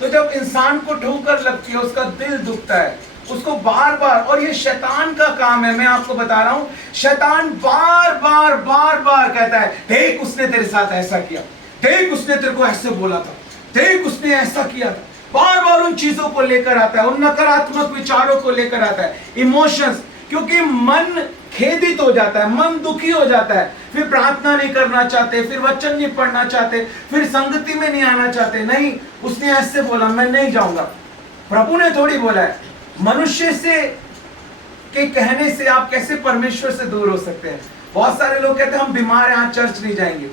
तो जब इंसान को ठोकर लगती है, उसका दिल दुखता है, उसको बार बार, और ये शैतान का काम है, मैं आपको बता रहा हूं, शैतान बार बार कहता है, देख उसने तेरे साथ ऐसा किया, देख उसने तेरे को ऐसे बोला था, देख उसने ऐसा किया था। बार बार उन चीजों को लेकर आता है, उन नकारात्मक विचारों को लेकर आता है, इमोशंस। क्योंकि मन खेदित हो जाता है, मन दुखी हो जाता है, फिर प्रार्थना नहीं करना चाहते, फिर वचन नहीं पढ़ना चाहते, फिर संगति में नहीं आना चाहते। नहीं, उसने ऐसे बोला, मैं नहीं जाऊंगा। प्रभु ने थोड़ी बोला है। मनुष्य से के कहने से आप कैसे परमेश्वर से दूर हो सकते हैं? बहुत सारे लोग कहते हैं हम बीमार हैं, आज चर्च नहीं जाएंगे।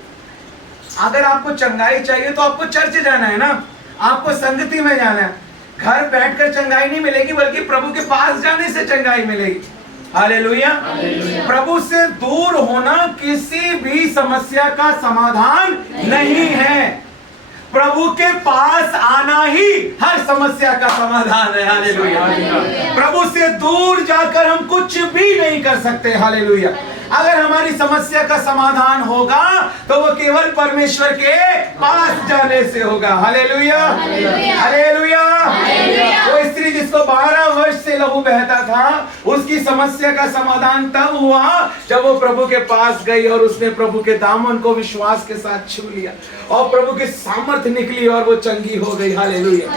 अगर आपको चंगाई चाहिए तो आपको चर्च जाना है ना, आपको संगति में जाना है। घर बैठकर चंगाई नहीं मिलेगी, बल्कि प्रभु के पास जाने से चंगाई मिलेगी। हालेलुया। प्रभु से दूर होना किसी भी समस्या का समाधान नहीं है, प्रभु के पास आना ही हर समस्या का समाधान है। हालेलुया। प्रभु से दूर जाकर हम कुछ भी नहीं कर सकते। हालेलुया। अगर हमारी समस्या का समाधान होगा तो वो केवल परमेश्वर के पास जाने से होगा। Hallelujah, hallelujah. वो स्त्री जिसको 12 वर्ष से लहू बहता था, उसकी समस्या का समाधान तब हुआ जब वो प्रभु के पास गई और उसने प्रभु के दामन को विश्वास के साथ छू लिया और प्रभु की सामर्थ निकली और वो चंगी हो गई। Hallelujah,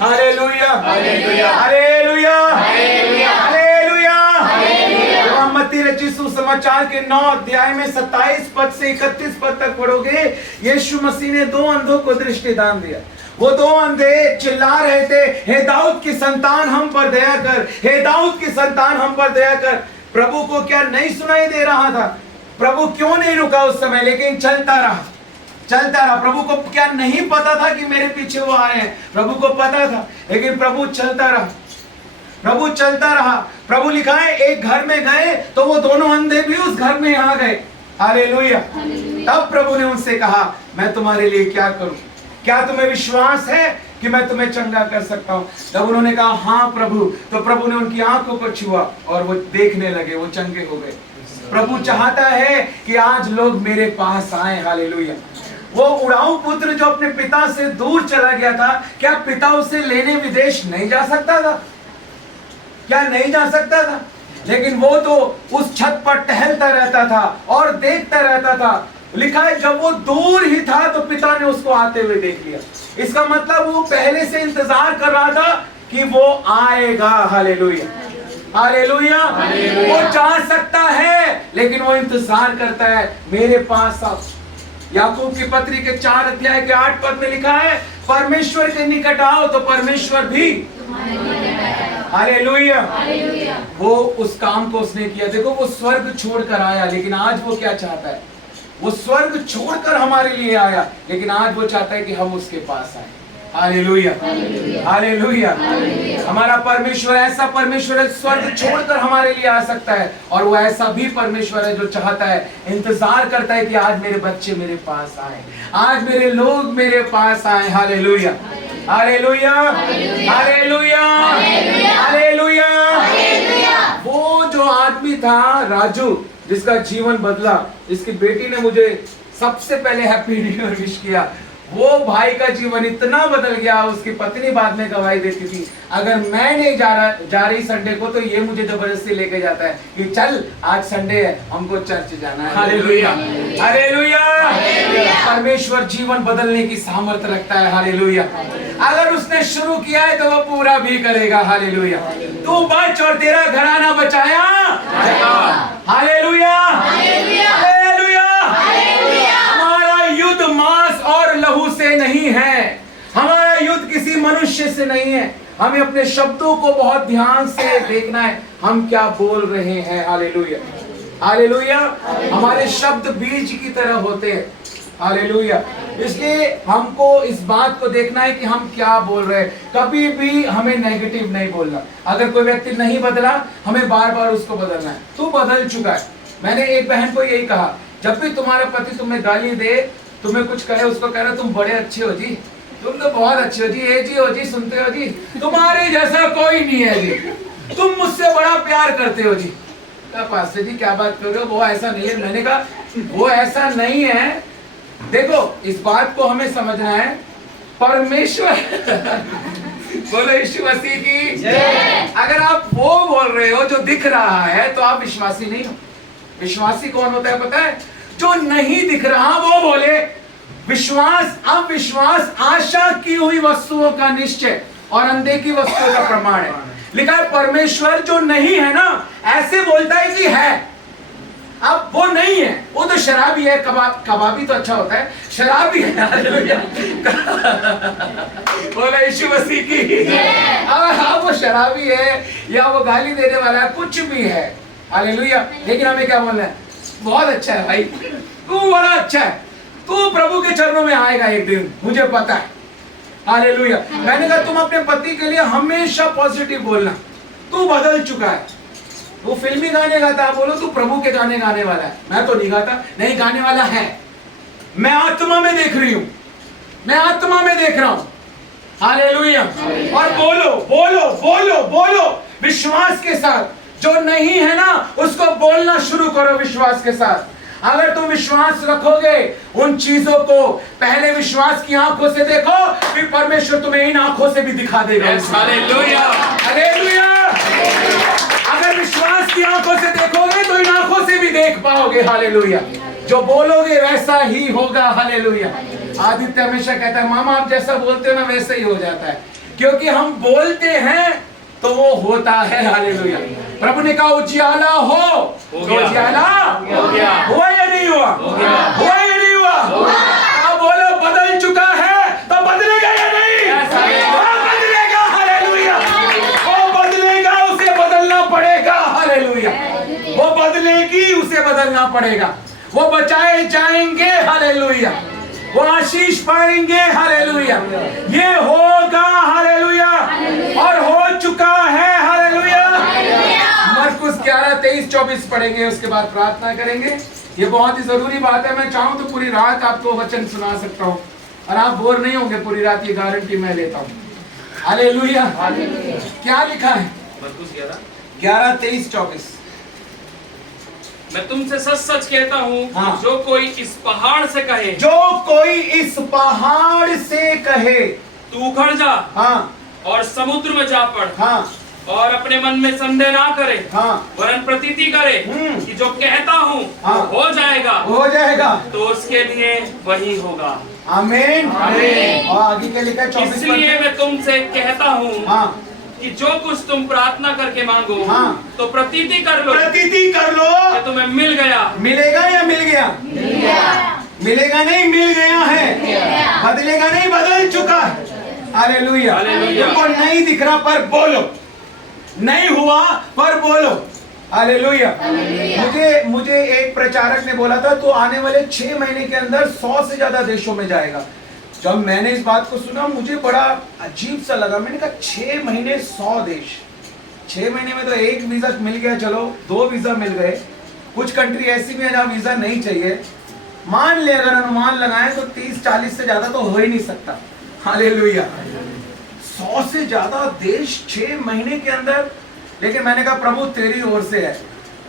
hallelujah, hallelujah, hallelujah, hallelujah. मत्ती रचित सुसमाचार के 9 अध्याय में 27 पद से 31 पद तक पढ़ोगे, यीशु मसीह ने 2 अंधों को दृष्टिदान दिया। वो 2 अंधे चिल्ला रहे थे, हे दाऊद की संतान हम पर दया कर, हे दाऊद की संतान हम पर दया कर। प्रभु को क्या नहीं सुनाई दे रहा था? प्रभु क्यों नहीं रुका उस समय, लेकिन चलता रहा, चलता रहा। प्रभु को क्या नहीं पता था कि मेरे पीछे वो आ रहे हैं? प्रभु को पता था, लेकिन प्रभु चलता रहा, प्रभु चलता रहा। प्रभु लिखा है एक घर में गए तो वो दोनों अंधे भी उस घर में आ गए। हालेलुया। तब प्रभु ने उनसे कहा, मैं तुम्हारे लिए क्या करूं? क्या तुम्हें विश्वास है कि मैं तुम्हें चंगा कर सकता हूँ। जब उन्होंने कहा हाँ प्रभु, तो प्रभु ने उनकी आंखों को छुआ और वो देखने लगे, वो चंगे हो गए। प्रभु चाहता है कि आज लोग मेरे पास आए। हालेलुया। वो उड़ाऊ पुत्र जो अपने पिता से दूर चला गया था, क्या पिता उसे लेने विदेश नहीं जा सकता था? क्या नहीं जा सकता था? लेकिन वो तो उस छत पर टहलता रहता था और देखता रहता था। लिखा है जब वो दूर ही था तो पिता ने उसको आते हुए देख लिया। इसका मतलब वो पहले से इंतजार कर रहा था कि वो आएगा। Hallelujah, hallelujah. वो जा सकता है लेकिन वो इंतजार करता है, मेरे पास आओ। याकूब की पत्री के 4 अध्याय के 8 पद में लिखा है, परमेश्वर के निकट आओ तो परमेश्वर भी। हालेलुया। वो उस काम को उसने किया। देखो वो स्वर्ग छोड़कर आया, लेकिन आज वो क्या चाहता है? वो स्वर्ग छोड़कर हमारे लिए आया, लेकिन आज वो चाहता है कि हम उसके पास आए। Hallelujah, hallelujah. हमारा परमेश्वर ऐसा परमेश्वर है, स्वर्ग छोड़कर हमारे लिए आ सकता है। और वो ऐसा भी परमेश्वर है जो चाहता है, इंतजार करता है कि आज मेरे बच्चे मेरे पास आए, आज मेरे लोग मेरे पास आए। Hallelujah, hallelujah, hallelujah, hallelujah. वो जो आदमी था राजू, जिसका जीवन बदला, जिसकी बेटी ने मुझे सबसे पहले हैप्पी न्यू ईयर विश किया, वो भाई का जीवन इतना बदल गया। उसकी पत्नी बाद में गवाही देती थी, अगर मैं नहीं जा रही संडे को तो ये मुझे जबरदस्ती लेके जाता है कि चल आज संडे है, हमको चर्च जाना है। Hallelujah, hallelujah. परमेश्वर जीवन बदलने की सामर्थ्य रखता है। हालेलुया। अगर उसने शुरू किया है तो वो पूरा भी करेगा। हालेलुया। तू बच और तेरा घराना बचाया। Hallelujah, hallelujah. हमारा युद्ध मांस और लहू से नहीं है, हमारा युद्ध किसी मनुष्य से नहीं है। हमें अपने शब्दों को बहुत ध्यान से देखना है, हम क्या बोल रहे हैं। Hallelujah, hallelujah. हमारे शब्द बीज की तरह होते हैं। हालेलुया। इसलिए हमको इस बात को देखना है कि हम क्या बोल रहे हैं। कभी भी हमें नेगेटिव नहीं बोलना। अगर कोई व्यक्ति नहीं बदला, हमें बार बार उसको बदलना है। तू बदल चुका है। मैंने एक बहन को यही कहा, जब भी तुम्हारा पति तुम्हें गाली दे, तुम्हें कुछ कहे, उसको कहना तुम बड़े अच्छे हो जी, तुम तो बहुत अच्छे हो जी, ये जी हो जी, सुनते हो जी, तुम्हारे जैसा कोई नहीं है जी, तुम मुझसे बड़ा प्यार करते हो जी। पास्टर जी क्या बात कर रहे हो, वो ऐसा नहीं है। मैंने कहा वो ऐसा नहीं है। देखो इस बात को हमें समझना है, परमेश्वर बोलो यीशु मसीह की जय। अगर आप वो बोल रहे हो जो दिख रहा है तो आप विश्वासी नहीं हो। विश्वासी कौन होता है पता है? जो नहीं दिख रहा वो बोले। विश्वास, अविश्वास आशा की हुई वस्तुओं का निश्चय और अनदेखी वस्तुओं का प्रमाण है। लिखा है परमेश्वर जो नहीं है ना, ऐसे बोलता है कि है। अब वो नहीं है, वो तो शराबी है। कबाबी तो अच्छा होता है, शराबी है। बोला यीशु मसीह की। अब वो शराबी है या वो गाली देने वाला है, कुछ भी है। हालेलुया। लेकिन हमें क्या बोलना है? बहुत अच्छा है भाई, तू बड़ा अच्छा है, तू प्रभु के चरणों में आएगा एक दिन, मुझे पता है। हालेलुया। मैंने कहा तुम अपने पति के लिए हमेशा पॉजिटिव बोलना। तू बदल चुका है। वो फिल्मी गाने गाता है, बोलो तू प्रभु के गाने गाने वाला है। मैं तो नहीं गाता। नहीं, गाने वाला है। मैं आत्मा में देख रही हूं, मैं आत्मा में देख रहा हूं। हालेलुया। और बोलो बोलो बोलो बोलो विश्वास के साथ। जो नहीं है ना उसको बोलना शुरू करो विश्वास के साथ। अगर तुम विश्वास रखोगे उन चीजों को, पहले विश्वास की आंखों से देखो, फिर परमेश्वर तुम्हें इन आंखों से भी दिखा देगा। Hallelujah, hallelujah. अगर विश्वास की आंखों से देखोगे तो इन आंखों से भी देख पाओगे। हालेलुया। जो बोलोगे वैसा ही होगा। हालेलुया। आदित्य हमेशा कहता है मामा आप जैसा बोलते हो ना वैसा ही हो जाता है, क्योंकि हम बोलते हैं तो वो होता है। हालेलुया। प्रभु ने कहा उजियाला हो, तो उजियाला हो गया। हुआ या नहीं हुआ? हुआ या नहीं हुआ? अब बोलो बदल चुका है तो बदलेगा या नहीं? बदलेगा। हालेलुया। वो बदलेगा, उसे बदलना पड़ेगा। हालेलुया। वो बदलेगी, उसे बदलना पड़ेगा। वो बचाए जाएंगे। हालेलुया। वो आशीष पाएंगे। हालेलुया। ये होगा। हालेलुया। और हो चुका है। हालेलुया। मरकुस 11:23-24 पढ़ेंगे, उसके बाद प्रार्थना करेंगे। ये बहुत ही जरूरी बात है। मैं चाहूं तो पूरी रात आपको वचन सुना सकता हूं। और आप बोर नहीं होंगे पूरी रात, ये गारंटी मैं लेता हूँ। हालेलुया। क्या लिखा है? मरकुस 11 11:23-24। मैं तुमसे सच सच कहता हूँ, हाँ। जो कोई इस पहाड़ से कहे, जो कोई इस पहाड़ से कहे, तू उखड़ जा हाँ और समुद्र में जा पड़, हाँ और अपने मन में संदेह ना करे, हाँ, वरन प्रतीति करे कि जो कहता हूँ हाँ। वो हो जाएगा, हो जाएगा, तो उसके लिए वही होगा। आमीन। आमीन। और आगे क्या लिखा है? 24 इसलिए मैं तुमसे कहता हूँ हाँ कि जो कुछ तुम प्रार्थना करके मांगो, हाँ। तो प्रतीति कर लो प्रतीति कर लो, कि तुम्हें मिल गया। मिलेगा या मिल गया? मिलेगा नहीं, मिल गया है। बदलेगा नहीं, बदल चुका है। हालेलुया। हालेलुया। तुमको नहीं दिख रहा पर बोलो, नहीं हुआ पर बोलो। हालेलुया। मुझे एक प्रचारक ने बोला था, तो आने वाले 6 महीने के अंदर 100 से ज्यादा देशों में जाएगा। जब मैंने इस बात को सुना मुझे बड़ा अजीब सा लगा। मैंने कहा 6 महीने 100 देश, 6 महीने में तो 1 वीजा मिल गया, चलो 2 वीजा मिल गए। कुछ कंट्री ऐसी भी है जहाँ वीजा नहीं चाहिए। मान ले अगर अनुमान लगाएं तो 30-40 से ज्यादा तो हो ही नहीं सकता। हालेलुया। 100 से ज्यादा देश 6 महीने के अंदर। लेकिन मैंने कहा प्रभु तेरी ओर से है।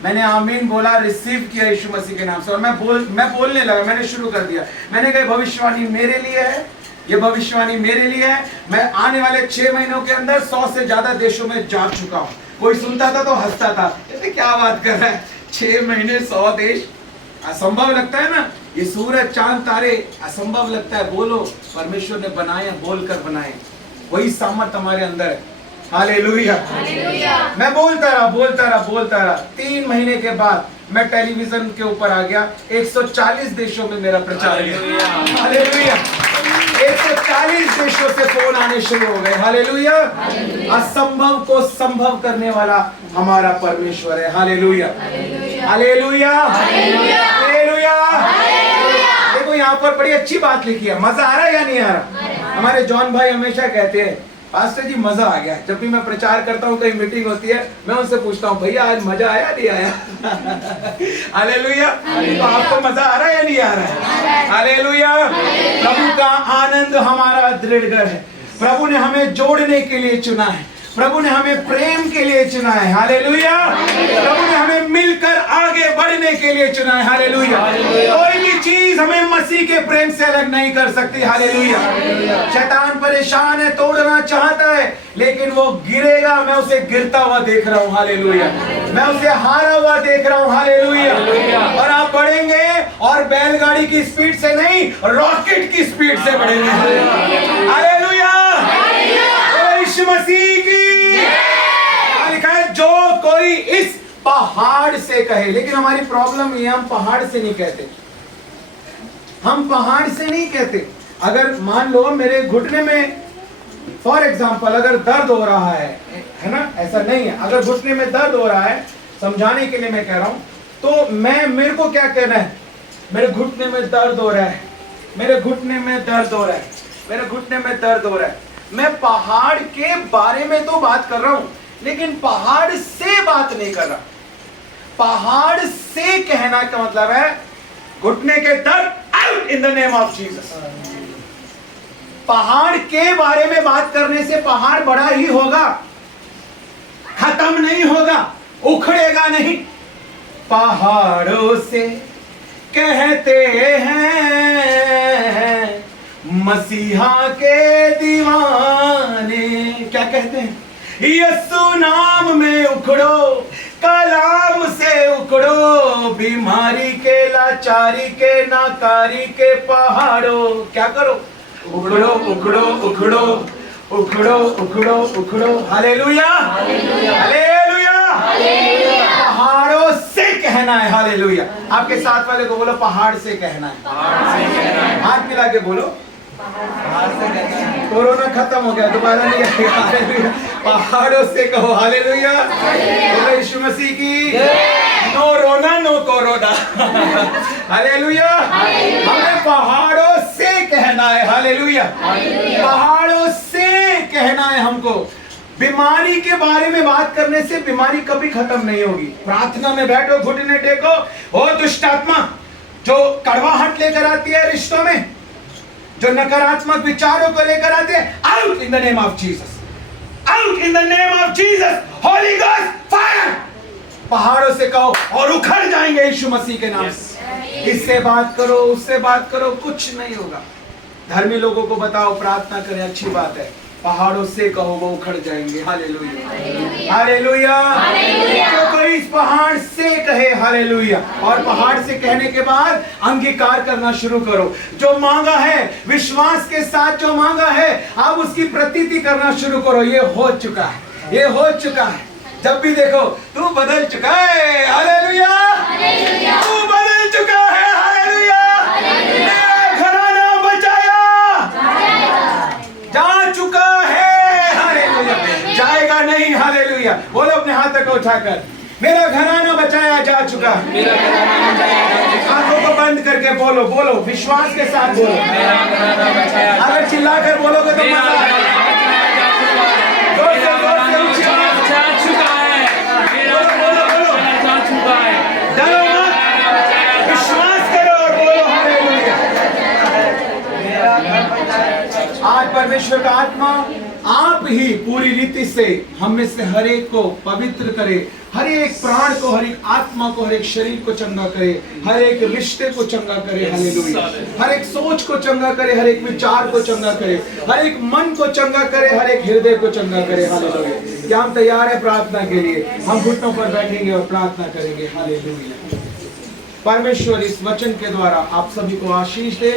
मैंने आमीन बोला, रिसीव किया यीशु मसीह के नाम से, और मैं बोलने लगा। मैंने शुरू कर दिया। मैंने कहा भविष्यवाणी मेरे लिए है, ये भविष्यवाणी मेरे लिए है। मैं आने वाले 6 महीनों के अंदर 100 से ज्यादा देशों में जा चुका हूँ। कोई सुनता था तो हंसता था, कहते क्या बात कर रहा है, 6 महीने 100 देश, असंभव लगता है ना। ये सूरज चांद तारे असंभव लगता है, बोलो परमेश्वर ने बनाए, बोलकर बनाए। वही सामर्थ हमारे अंदर है। हालेलुया। मैं बोलता रहा। 3 महीने के बाद मैं टेलीविजन के ऊपर आ गया। 140 देशों में मेरा प्रचार किया। हालेलुया। 140 देशों से फोन आने शुरू हो गए। हालेलुया। असंभव को संभव करने वाला हमारा परमेश्वर है। हालेलुया। हालेलुया। हालेलुया। देखो यहाँ पर बड़ी अच्छी बात लिखी है। मजा आ रहा है या नहीं आ रहा? हमारे जॉन भाई हमेशा कहते हैं, पास्टर जी मजा आ गया। जब भी मैं प्रचार करता हूँ, कहीं मीटिंग होती है, मैं उनसे पूछता हूँ भैया आज मजा आया नहीं आया? हालेलुया। तो आपको मजा आ रहा है या नहीं आ रहा है? हालेलुया। प्रभु का आनंद हमारा दृढ़ है। प्रभु ने हमें जोड़ने के लिए चुना है। प्रभु ने हमें प्रेम के लिए चुना है। हालेलुया। प्रभु ने हमें मिलकर आगे बढ़ने के लिए चुना है। हालेलुया। कोई भी चीज हमें मसीह के प्रेम से अलग नहीं कर सकती। हालेलुया। शैतान परेशान है, तोड़ना चाहता है, लेकिन वो गिरेगा। मैं उसे गिरता हुआ देख रहा हूँ। हालेलुया। मैं उसे हारा हुआ देख रहा हूँ। हालेलुया। और आप बढ़ेंगे, और बैलगाड़ी की स्पीड से नहीं, रॉकेट की स्पीड से बढ़ेंगे। हालेलुया। यीशु मसीह की लिखा है, जो कोई इस पहाड़ से कहे। लेकिन हमारी प्रॉब्लम ये, हम पहाड़ से नहीं कहते। हम पहाड़ से नहीं कहते। अगर मान लो मेरे घुटने में फॉर एग्जांपल अगर दर्द हो रहा है ना, ऐसा नहीं है, अगर घुटने में दर्द हो रहा है, समझाने के लिए मैं कह रहा हूं, तो मेरे को क्या कहना है? मेरे घुटने में दर्द हो रहा है, मेरे घुटने में दर्द हो रहा है, मेरे घुटने में दर्द हो रहा है। मैं पहाड़ के बारे में तो बात कर रहा हूं, लेकिन पहाड़ से बात नहीं कर रहा। पहाड़ से कहना का मतलब है घुटने के दर्द, out in the name of Jesus. पहाड़ के बारे में बात करने से पहाड़ बड़ा ही होगा, खत्म नहीं होगा, उखड़ेगा नहीं। पहाड़ों से कहते हैं मसीहा के दीवाने, क्या कहते हैं? यीशु नाम में उखड़ो, कलाम से उखड़ो, बीमारी के, लाचारी के, नाकारी के पहाड़ों। क्या करो? उखड़ो, उखड़ो, उखड़ो, उखड़ो, उखड़ो, उखड़ो। हालेलुया। हालेलुया। पहाड़ों से कहना है। हालेलुया। आपके साथ वाले को बोलो पहाड़ से कहना है। हाथ मिला के बोलो कोरोना खत्म हो गया, दोबारा नहीं आएगा। हालेलुया। पहाड़ों से कहो। हालेलुया। बोलो यीशु मसीह की। नो रोना, नो कोरोना। हालेलुया। हमें पहाड़ों से कहना है। हालेलुया। पहाड़ों से कहना है हमको। बीमारी के बारे में बात करने से बीमारी कभी खत्म नहीं होगी। प्रार्थना में बैठो, घुटने टेको। ओ दुष्ट आत्मा जो कड़वाहट लेकर आती है रिश्तों में, जो नकारात्मक विचारों को लेकर आते हैं, out in the name of Jesus, out in the name of Jesus, Holi ghost fire. पहाड़ों से कहो और उखड़ जाएंगे यीशु मसीह के नाम से। इससे बात करो, उससे बात करो, कुछ नहीं होगा। धर्मी लोगों को बताओ प्रार्थना करें, अच्छी बात है। पहाड़ों से कहो वो उखड़ जाएंगे। Hallelujah, hallelujah. जो कोई इस पहाड़ से कहे हालेलुया, और पहाड़ से कहने के बाद अंगीकार करना शुरू करो। जो मांगा है विश्वास के साथ, जो मांगा है अब उसकी प्रतीति करना शुरू करो। ये हो चुका है, ये हो चुका है। जब भी देखो तू बदल चुका है, हालेलुया, तू बदल चुका है, हालेलुया। मेरा घराना बचाया जा चुका है, हालेलुया, जाएगा नहीं, हालेलुया। बोलो अपने हाथ को उठाकर, मेरा घराना बचाया जा चुका है। आंखों को बंद करके बोलो, बोलो विश्वास के साथ बोलो। अगर चिल्लाकर बोलोगे तो मजा आएगा। जोर से ऊंची आवाज, डरो मत, विश्वास करो और बोलो हालेलुया। आज परमेश्वर का आत्मा आप ही पूरी रीति से हम में से हर एक को पवित्र करे, हर एक प्राण को, हर एक आत्मा को, हर एक शरीर को चंगा करे, हर एक रिश्ते को चंगा करे, हालेलुया। हर एक सोच को चंगा करे, हर एक विचार को चंगा करे, हर एक मन को चंगा करे, हर एक हृदय को चंगा करे, हालेलुया। क्या हम तैयार है प्रार्थना के लिए? हम घुटनों पर बैठेंगे और प्रार्थना करेंगे, हालेलुया। परमेश्वर इस वचन के द्वारा आप सभी को आशीष दे।